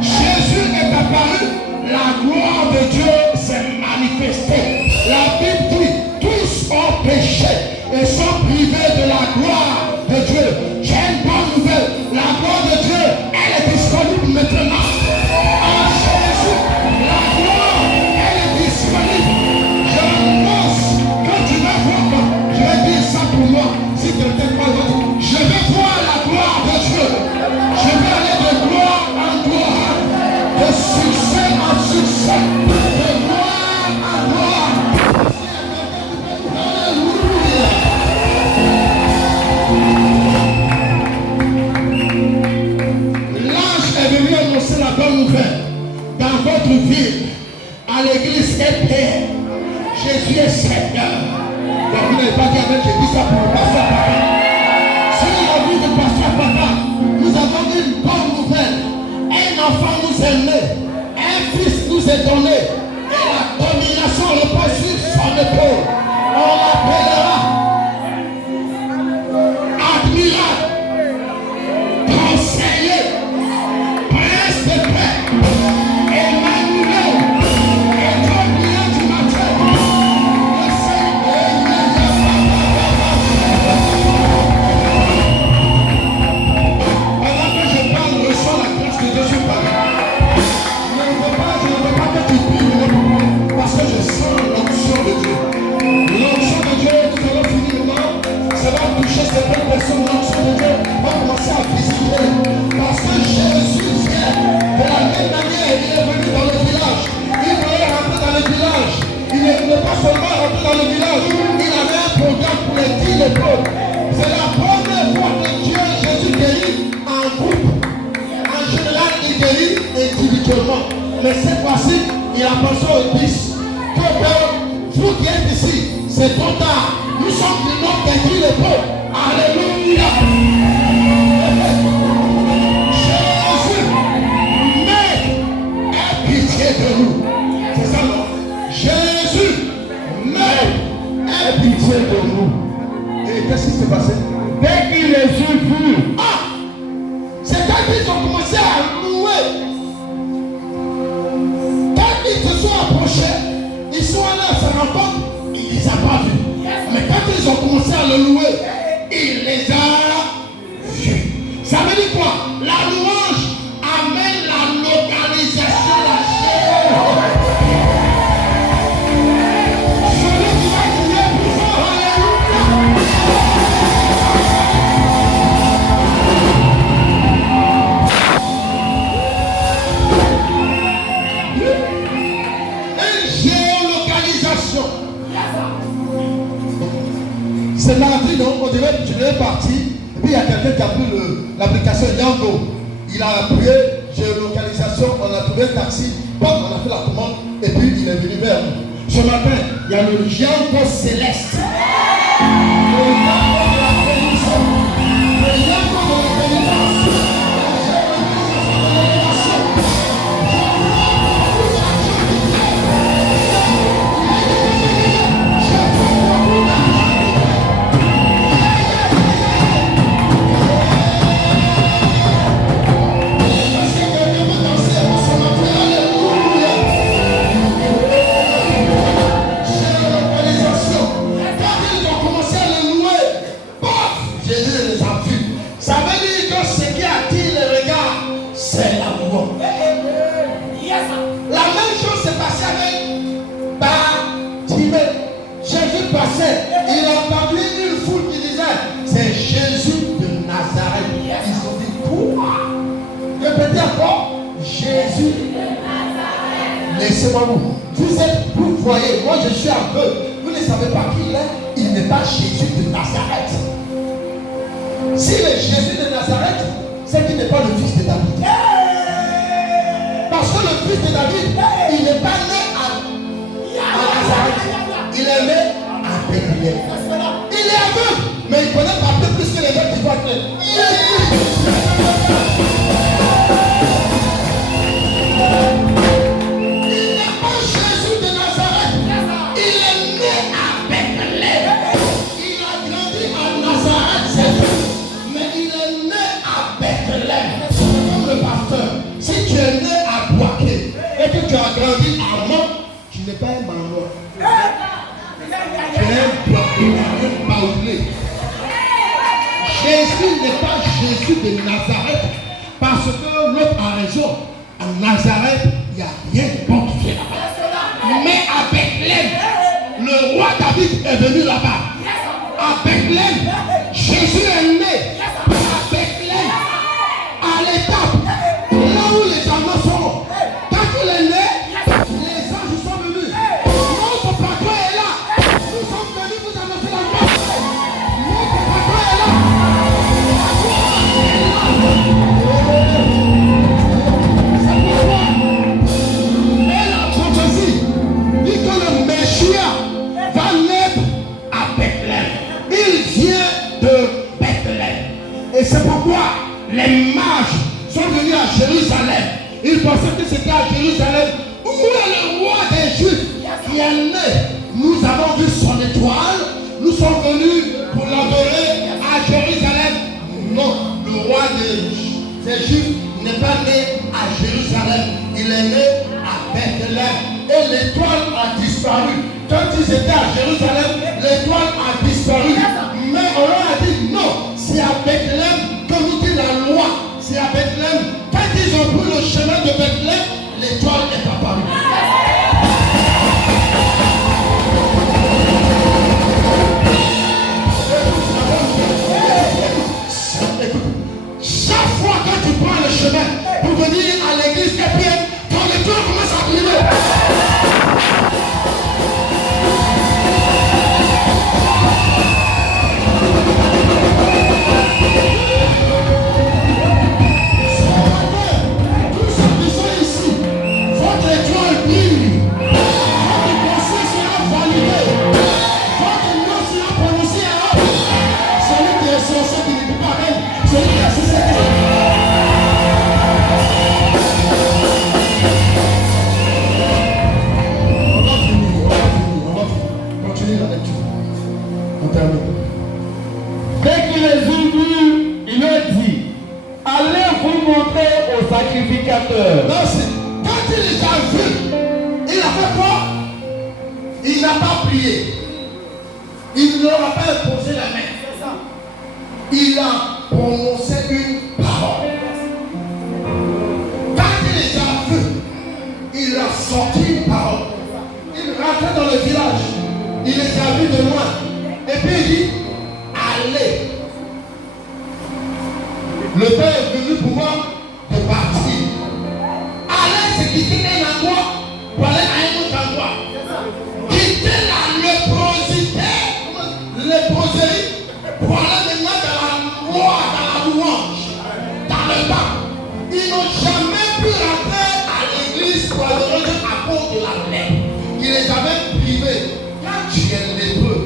Jésus est apparu, la gloire de Dieu s'est manifestée. La Bible dit, tous ont péché et sont privés de la gloire de Dieu. J'ai une bonne nouvelle, la gloire de Dieu, elle est disponible maintenant. En Jésus, la gloire, elle est disponible. Je pense que tu vas voir, je vais dire ça pour moi, si quelqu'un croit, je vais voir la gloire de Dieu. Je vais aller de gloire en gloire, de succès en succès, de gloire en gloire. Alléluia. L'ange est venu annoncer la bonne nouvelle dans votre ville, à l'église Père. Jésus est Seigneur. Donc vous n'avez pas dit amen, j'ai dit ça pour le pasteur Papa. Sur la vie du pasteur Papa, nous avons une bonne nouvelle. Un enfant nous est né, un fils nous est donné, et la domination repose sur son épaule. On l'appellera admirable, conseiller, prince de paix, Emmanuel, étoile brillante du matin, le Seigneur. Pendant que je parle, reçois la grâce de Dieu sur Paris. Je ne veux pas que tu pries, parce que je sens l'onction de Dieu. L'onction de Dieu, nous allons finir maintenant. Ça va toucher certaines personnes. L'onction de Dieu va commencer à visiter. Parce que Jésus vient de la même manière. Il est venu dans le village. Il voulait rentrer dans le village. Il n'est pas seulement rentré dans le village. Il avait un programme pour les 10 lépreux. C'est la première fois que Dieu, Jésus guérit en groupe. En général, il guérit individuellement. Mais cette fois-ci, il a pensé aux 10. Vous qui êtes ici, c'est trop tard. Nous sommes du nom des 10 lépreux. Alléluia. Jésus, mais aie pitié de nous. C'est ça, non? Jésus, mais aie pitié de nous. Et qu'est-ce qui s'est passé? Dès qu'il les eut vus, C'est-à-dire qu'ils ont commencé à louer. Quand ils se sont approchés, ils sont allés à sa rencontre, il les a pas vus. Mais quand ils ont commencé à le louer, il les a vus. Ça veut dire quoi? La louange amène la localisation, la chair. Celui qui va crier plus fort, alléluia. Une géolocalisation. C'est mardi, donc tu devais partir. Et puis il y a quelqu'un qui a pris l'application Yango. Il a appuyé géolocalisation, on a trouvé un taxi, on a fait la commande et puis il est venu vers nous. Ce matin, il y a le Yango céleste. Le Yango de la bénédiction. Le Yango de la bénédiction. Il a entendu une foule qui disait c'est Jésus de Nazareth. Ils ont dit quoi? Répétez encore, Jésus de Nazareth. Laissez-moi vous voyez, moi je suis un peu. Vous ne savez pas qui il est. Il n'est pas Jésus de Nazareth. S'il est Jésus de Nazareth, c'est qu'il n'est pas le fils de David. Parce que le fils de David, il n'est pas né à Nazareth. Il est né à Bethléem. Il est aveugle, mais il connaît pas peu plus que les gens qui voient que. Il n'est pas Jésus de Nazareth. Il est né à Bethléem. Il a grandi n'es pas un manoir. Tu es un baoulé. Jésus n'est pas Jésus de Nazareth. Parce que l'autre a raison. À Nazareth, il n'y a rien de bon qui fait là-bas. Mais à Bethléem, le roi David est venu là-bas. À Bethléem, Jésus est né. À Bethléem, à l'étape, là où les amants sont. Quand il est né, les anges sont venus. Notre patron est là. Nous sommes venus vous annoncer la mort. Notre patron est là. Et la prophétie dit que le Messie va naître à Bethléem. Il vient de Bethléem. Et c'est pourquoi les mages sont venus à Jérusalem. Ils pensaient que c'était à Jérusalem où est le roi des Juifs qui est né. Nous avons vu son étoile. Nous sommes venus pour l'adorer à Jérusalem. Non, le roi des Juifs n'est pas né à Jérusalem. Il est né à Bethléem. Et l'étoile a disparu. Quand ils étaient à Jérusalem, l'étoile a disparu. Mais on leur a dit non, c'est à Bethléem que nous dit la loi. C'est à Bethléem. Quand ils ont pris le chemin de Bethléem, l'étoile est apparue. Écoute, chaque fois que tu prends le chemin pour venir à l'église et puis quand l'étoile commence à briller. Dès qu'il les eut vus, il leur dit, allez vous montrer au sacrificateur. Non, quand il les a vus, il a fait quoi? Il n'a pas prié. Il ne leur a pas imposé la main. Il a prononcé une parole. Quand il les a vus, il a sorti une parole. Il rentrait dans le village. Il les a vus de loin. Et puis il dit, allez. Le Père est venu pour moi de partir. Allez, c'est quitter un endroit pour aller à un autre endroit. Quitter la léproserie pour aller maintenant dans la loi, dans la louange, dans le temps. Ils n'ont jamais pu rentrer à l'église pour adorer Dieu à cause de la lèpre. Il les avait privés. Quand tu es lépreux,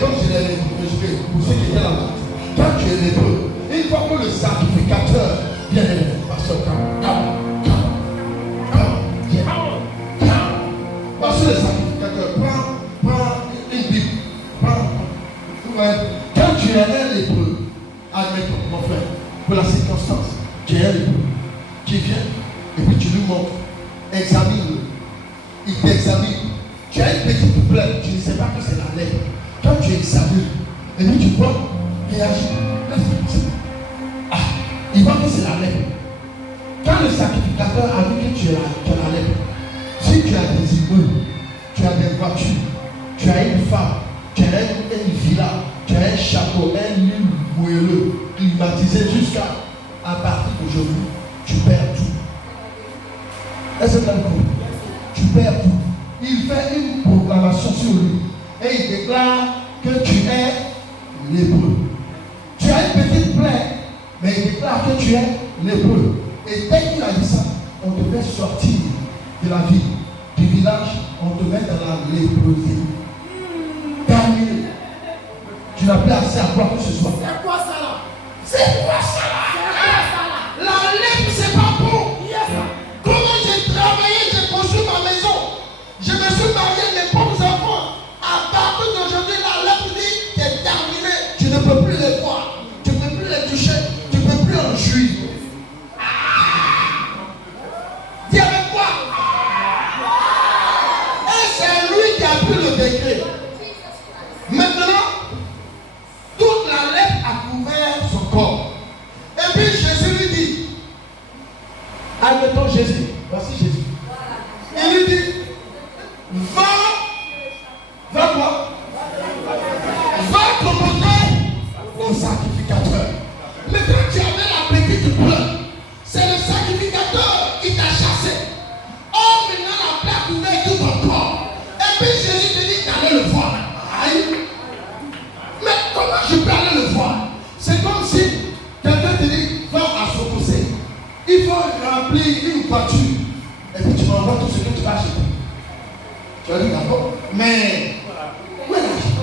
comme je l'ai résumé, pour ceux qui étaient là-bas, quand tu es lépreux, une fois que le sacrificateur vient, pasteur, parce que le sacrificateur prend une Bible, quand tu es un lépreux, admettons, mon frère, pour la circonstance, tu es un lépreux, tu viens, et puis tu lui montres, examine-le, il t'examine, tu as une petite plaie, tu ne sais pas que c'est la lèpre. Quand tu examines, et puis tu vois, réagis. Il voit que c'est la lèpre. Quand le sacrificateur a vu que tu as la lèpre, si tu as des immeubles, tu as des voitures, tu as une femme, tu as une villa, tu as un château, un lit moelleux, climatisé jusqu'à partir d'aujourd'hui, tu perds tout. Est-ce que tu as compris? Tu perds tout. Il fait une proclamation sur lui. Et il déclare que tu es lépreux. Tu as une petite plaie, mais il déclare que tu es lépreux. Et dès qu'il a dit ça, on te fait sortir de la ville, du village, on te met dans la léproserie. Terminé. Tu n'as plus accès à quoi que ce soit. C'est quoi ça là? C'est quoi ça là? La lèpre, c'est pas bon. Comment j'ai travaillé, j'ai construit ma maison. Je me suis marié, mes propres enfants. À partir d'aujourd'hui, la lèpre dit, c'est terminé. Tu ne peux plus les voir. Tu ne peux plus les toucher. Tu ne peux plus en jouir. Dis avec moi. Et Admettons Jésus. Voici Jésus. Il lui dit, va quoi? Va te montrer au sacrificateur. Mais quand tu avais la petite plaie, c'est le sacrificateur qui t'a chassé. Oh, maintenant la plaie a couvert tout ton corps. Et puis Jésus te dit d'aller le voir. Aïe. Mais comment je peux aller le voir? C'est comme si quelqu'un te dit, va à Sokosé. Il faut remplir une voiture. Et puis tu m'envoies tout ce que tu vas acheter. Tu vas dire d'accord. Mais où est l'argent?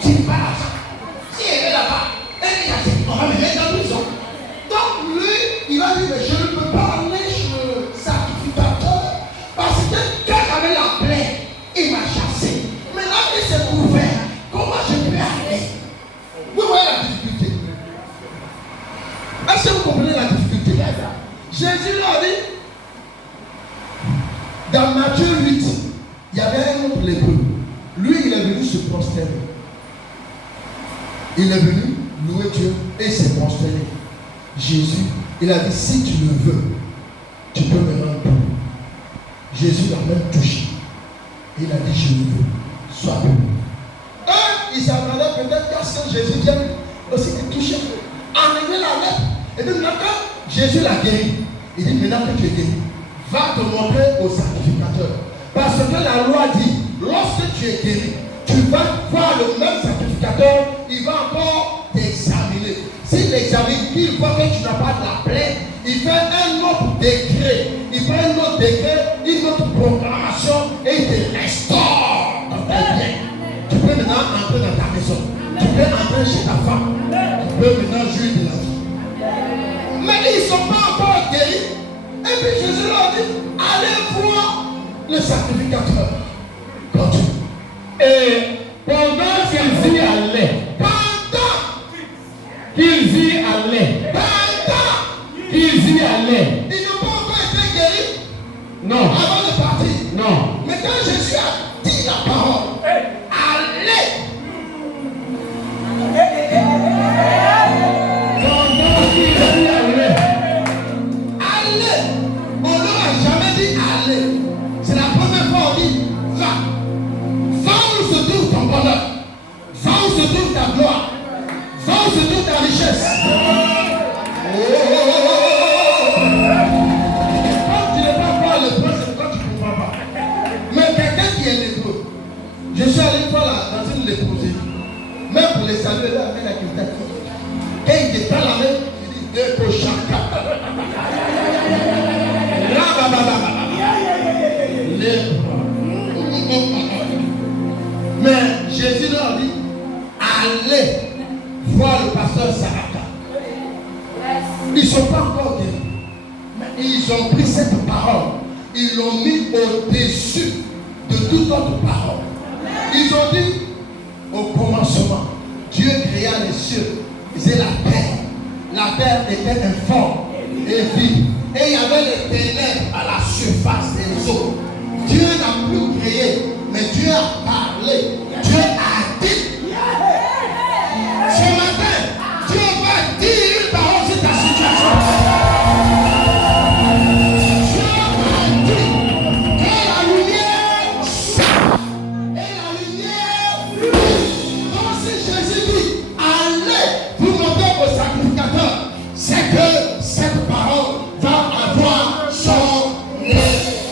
Tu n'as pas l'argent. Si elle est là-bas, elle est assise. On va me mettre dans la prison. Donc lui, il va dire, mais je ne peux pas aller chez le sacrificateur. Parce que quand j'avais la plaie, il m'a chassé. Maintenant qu'il s'est couvert, comment je peux aller? Vous voyez la difficulté. Est-ce que vous comprenez la difficulté? Jésus leur dit, dans Matthieu 8, il y avait un autre lépreux. Lui, il est venu se prosterner. Il est venu louer Dieu et s'est prosterné. Jésus, il a dit, si tu le veux, tu peux me rendre pur. Jésus l'a même touché. Il a dit, je le veux. Sois pur. Il s'attendait peut-être qu'à ce que Jésus vienne aussi te toucher. Enlever la lèpre. Et puis maintenant, quand Jésus l'a guéri, il dit, maintenant que tu es guéri, va te montrer au sacrificateur. Parce que la loi dit, lorsque tu es guéri, tu vas voir le même sacrificateur, il va encore t'examiner. S'il examine, il voit que tu n'as pas de la plaie, il fait un autre décret, il fait un autre décret, une autre programmation et il te restaure dans ta vie. Tu peux maintenant entrer dans ta maison, tu peux entrer chez ta femme, tu peux maintenant jouir de la vie. Mais ils ne sont pas encore guéris. Et puis Jésus leur dit, allez voir le sacrificateur. Continue. Et pendant qu'ils y allaient, ils y allaient. Ils n'ont pas encore été guéris. Non. Avant de partir. Non. Mais quand Jésus a dit la parole, allez. Pendant qu'ils y allaient. Allez. On leur a jamais dit allez. C'est la première fois on dit va. Va où se trouve ton bonheur. Va où se trouve ta gloire. Va où se trouve ta richesse. Quand tu n'es pas voir le prince, c'est pourquoi tu ne comprends pas. Mais quelqu'un qui est lépreux, je suis allé voir dans une léproserie. Même pour les saluer, là, avec la culture. Et il te tend la main, il dit Deko Shaka. Mais Jésus leur dit, allez voir le pasteur Saraka. Ils ne sont pas encore guéris. Mais ils ont pris cette parole. Ils l'ont mis au-dessus de toute autre parole. Ils ont dit, au commencement, Dieu créa les cieux et la terre. La terre était informe et vide. Et il y avait les ténèbres à la surface des eaux. Dieu n'a plus créé, mais Dieu a parlé. Dieu a dit. Ce matin, Dieu va dire une parole sur ta situation. Dieu va dire que la lumière s'allume et la lumière brille. Donc si Jésus dit, allez vous montrer au sacrificateur, c'est que cette parole va avoir son effet.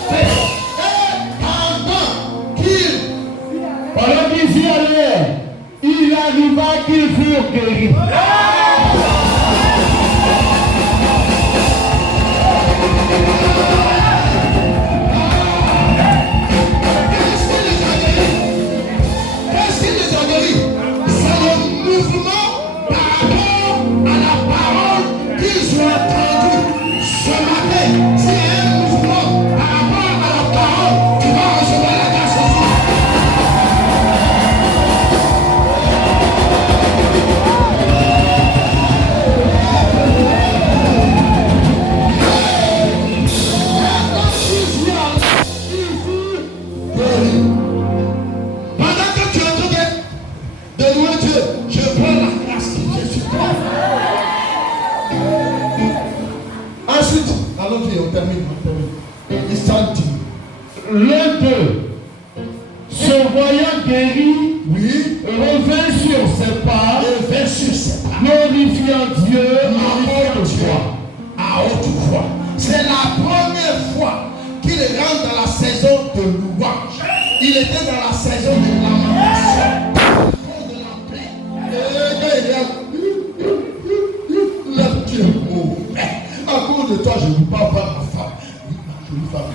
glorifiant Dieu à haute voix. À haute voix. C'est la première fois qu'il rentre dans la saison de louange. Il était dans la saison de lamentation. De la plaie. Là, tu es mauvais. À cause de toi, je ne peux pas voir ma femme. Ma jolie femme.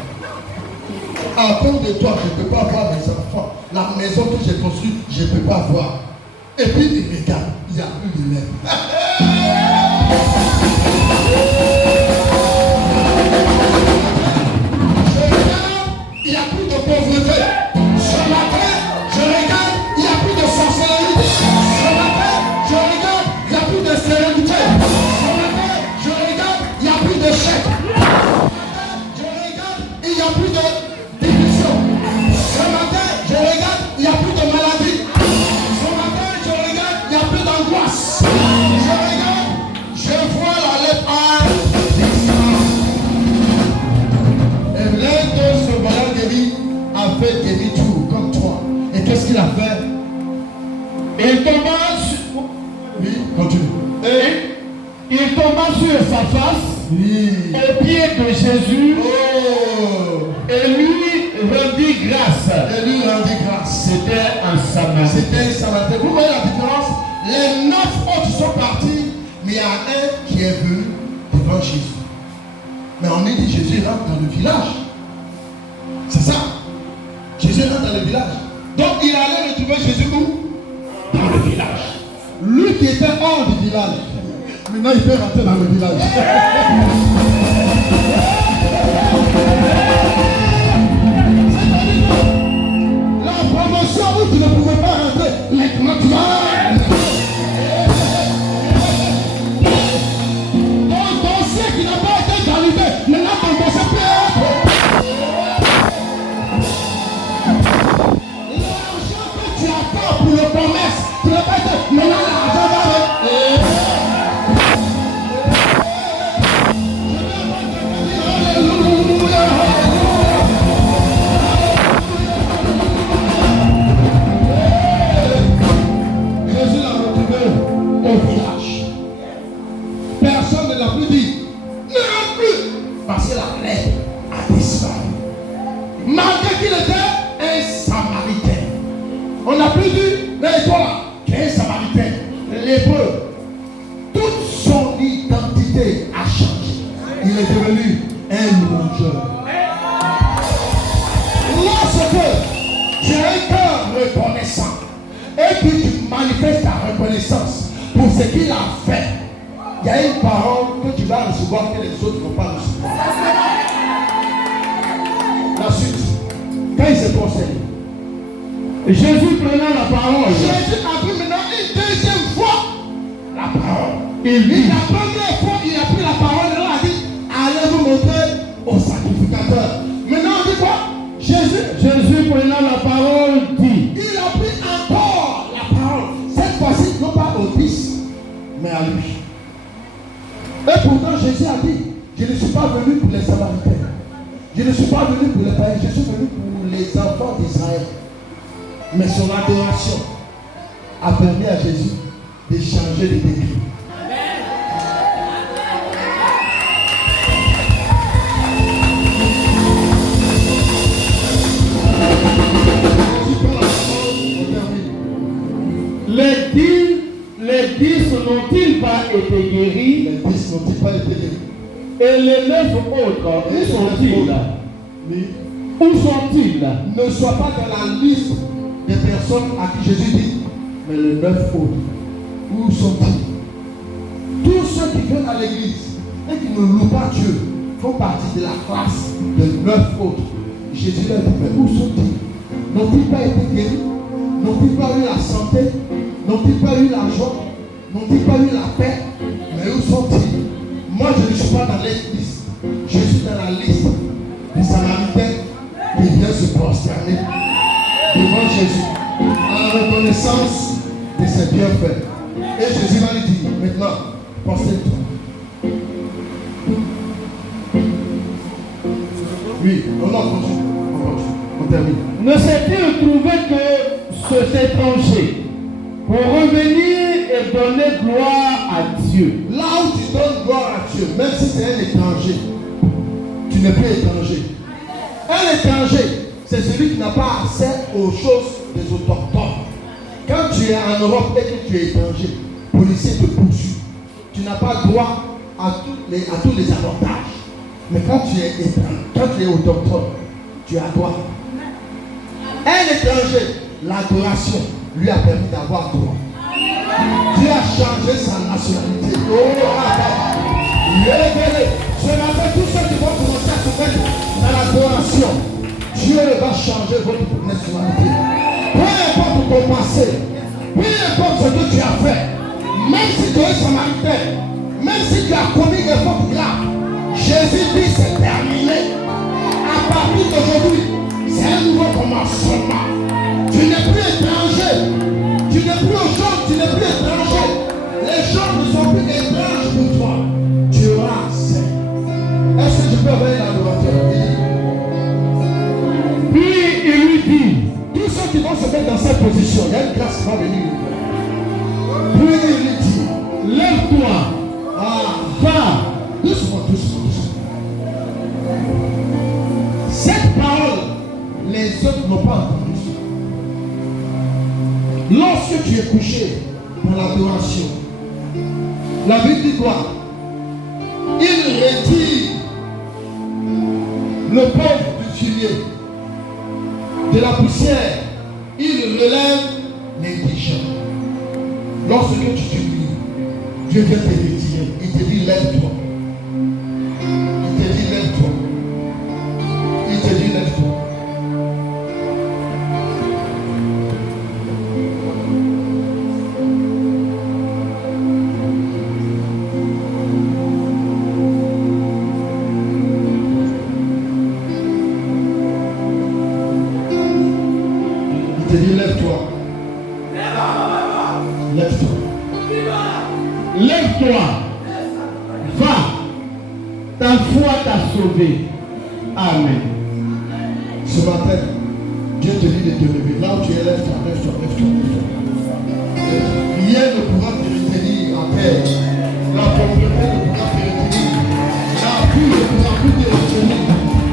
À cause de toi, je ne peux pas voir mes enfants. La maison que j'ai construite, je ne peux pas voir. Et puis il regarde, il n'y a plus de lèvres. Il n'y a plus de pauvreté. Ce matin, je regarde, il n'y a plus de sorcellerie. Ce matin, je regarde, il n'y a plus de stérilité. Ce matin, je regarde, il n'y a plus de chèque. Ce matin, je regarde, il n'y a plus de division. Ce matin, je regarde, il n'y a plus de maladie. Ce matin, je regarde, il n'y a plus d'angoisse. Je regarde, je vois la lettre A. Et l'un de ce malade guéri a fait guérir tout comme toi. Et qu'est-ce qu'il a fait? Il tomba sur... Oui, continue. Il tomba sur sa face, Oui. au pied de Jésus, Oh. et lui rendit grâce. Et lui rendit grâce. C'était un Samaritain. C'était un Samaritain. Vous voyez la différence? Les 9 autres sont partis, mais il y a un qui est venu devant Jésus. Mais on est dit Jésus rentre dans le village. C'est ça. Jésus rentre dans le village. Donc il allait retrouver Jésus où? Dans le village. Lui qui était hors du village. Maintenant il peut rentrer dans le village. La promotion où tu ne pouvais pas rentrer. Maintenant tu vas. Ton dossier qui n'a pas été validé. Maintenant ton dossier peut être. L'argent que tu attends pour le commerce, tu n'as pas été. Maintenant l'argent va Jésus l'a retrouvé au village. Personne ne l'a plus dit. Ne rentre plus. Parce que la lèpre a disparu. Malgré qu'il était un Samaritain. On n'a plus dit, mais toi là, qui est un Samaritain, lépreux. Toute son identité a changé. Il est devenu un louangeur. Lorsque tu as un cœur reconnaissant et que tu manifestes ta reconnaissance pour ce qu'il a fait, il y a une parole que tu vas recevoir que les autres ne vont pas recevoir. La suite, quand il s'est procédé, Jésus prenant la parole, Jésus a pris maintenant une deuxième fois la parole. il dit, La première fois, il a pris la parole et là, il a dit, allez vous montrer au sacrificateur. Maintenant, on dit quoi? Jésus prenant la parole dit, Il a pris encore la parole. Cette fois-ci, non pas au fils, mais à lui. Et pourtant, Jésus a dit, je ne suis pas venu pour les Samaritains. Je ne suis pas venu pour les païens. Je suis venu pour les enfants d'Israël. Mais son adoration a permis à Jésus de changer de décret. les 10 n'ont-ils pas été guéris? Les 10 n'ont-ils pas été guéris? Et les 9 autres, où sont-ils? Oui. Où sont-ils? Ne sois pas dans la liste des personnes à qui Jésus dit, mais les 9 autres, où sont-ils? Tous ceux qui viennent à l'église et qui ne louent pas Dieu font partie de la classe des 9 autres. Jésus leur dit, mais où sont-ils? N'ont-ils pas été guéris? N'ont-ils pas eu la santé? N'ont-ils pas eu la joie? N'ont-ils pas eu la paix? Mais où sont-ils? Moi, je ne suis pas dans l'église. Je suis dans la liste des Samaritains qui viennent se prosterner devant Jésus en reconnaissance de ses bienfaits. Et Jésus va lui dire, maintenant, prosterne-toi. Oui, on continue. On termine. Ne s'est-il trouvé que cet étranger pour revenir et donner gloire à à Dieu. Là où tu donnes gloire à Dieu, même si c'est un étranger, tu n'es plus étranger. Un étranger, c'est celui qui n'a pas accès aux choses des autochtones. Quand tu es en Europe et que tu es étranger, le policier te poursuit. Tu n'as pas droit à tous les avantages. Mais quand tu es étranger, quand tu es autochtone, tu as droit. Un étranger, l'adoration lui a permis d'avoir droit. Dieu a changé sa nationalité. Ce matin, tous ceux qui vont commencer à se mettre dans l'adoration, Dieu va changer votre nationalité. Peu importe ton passé, peu importe ce que tu as fait, même si tu es samaritain, même si tu as commis des fautes graves, Jésus dit c'est terminé. À partir d'aujourd'hui, c'est un nouveau commencement. Tu n'es plus étranger. Tu n'es plus aux gens, tu n'es plus étranger. Les gens ne sont plus étranges pour toi. Tu auras accès. Est-ce que je peux envoyer l'adorateur? Puis il lui dit, tous ceux qui vont se mettre dans cette position, il y a une grâce qui va venir. Puis il lui dit, lève-toi, va. Doucement, doucement, doucement. Cette parole, les autres n'ont pas entendu. Lorsque tu es couché dans l'adoration, la Bible dit quoi? Il retire le pauvre du filier de la poussière, il relève l'indigent. Lorsque tu t'oublies, Dieu vient te retirer. Il te dit lève-toi. Il te dit lève-toi. Il te dit lève-toi. Il te dit lève-toi. Lève-toi. lève-toi, va, ta foi t'a sauvé. Amen. Ce matin, Dieu te dit de te lever. Là où tu es, lève-toi, lève-toi, lève-toi, lève-toi. Rien ne pourra te retenir en terre. La pauvreté ne pourra te retenir. La pluie ne pourra plus te retenir.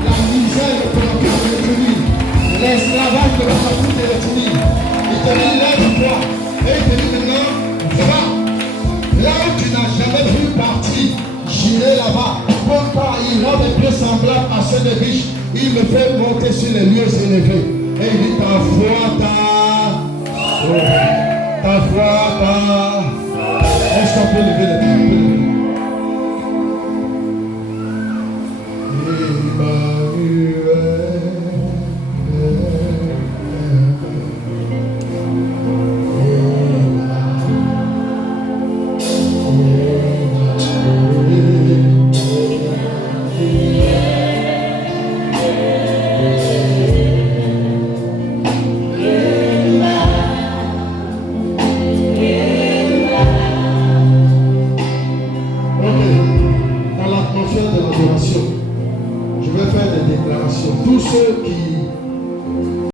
La misère ne pourra plus te retenir. L'esclavage ne pourra plus te retenir. Il te dit lève-toi. Et il te dit maintenant, va. Là où tu n'as jamais pu partir, j'irai là-bas. Pourquoi il rend des pieds semblables à ceux des riches. Il me fait monter sur les lieux élevés. Et il dit ta foi t'a sauvé. Ta foi t'a. Est-ce qu'on peut lever les mains?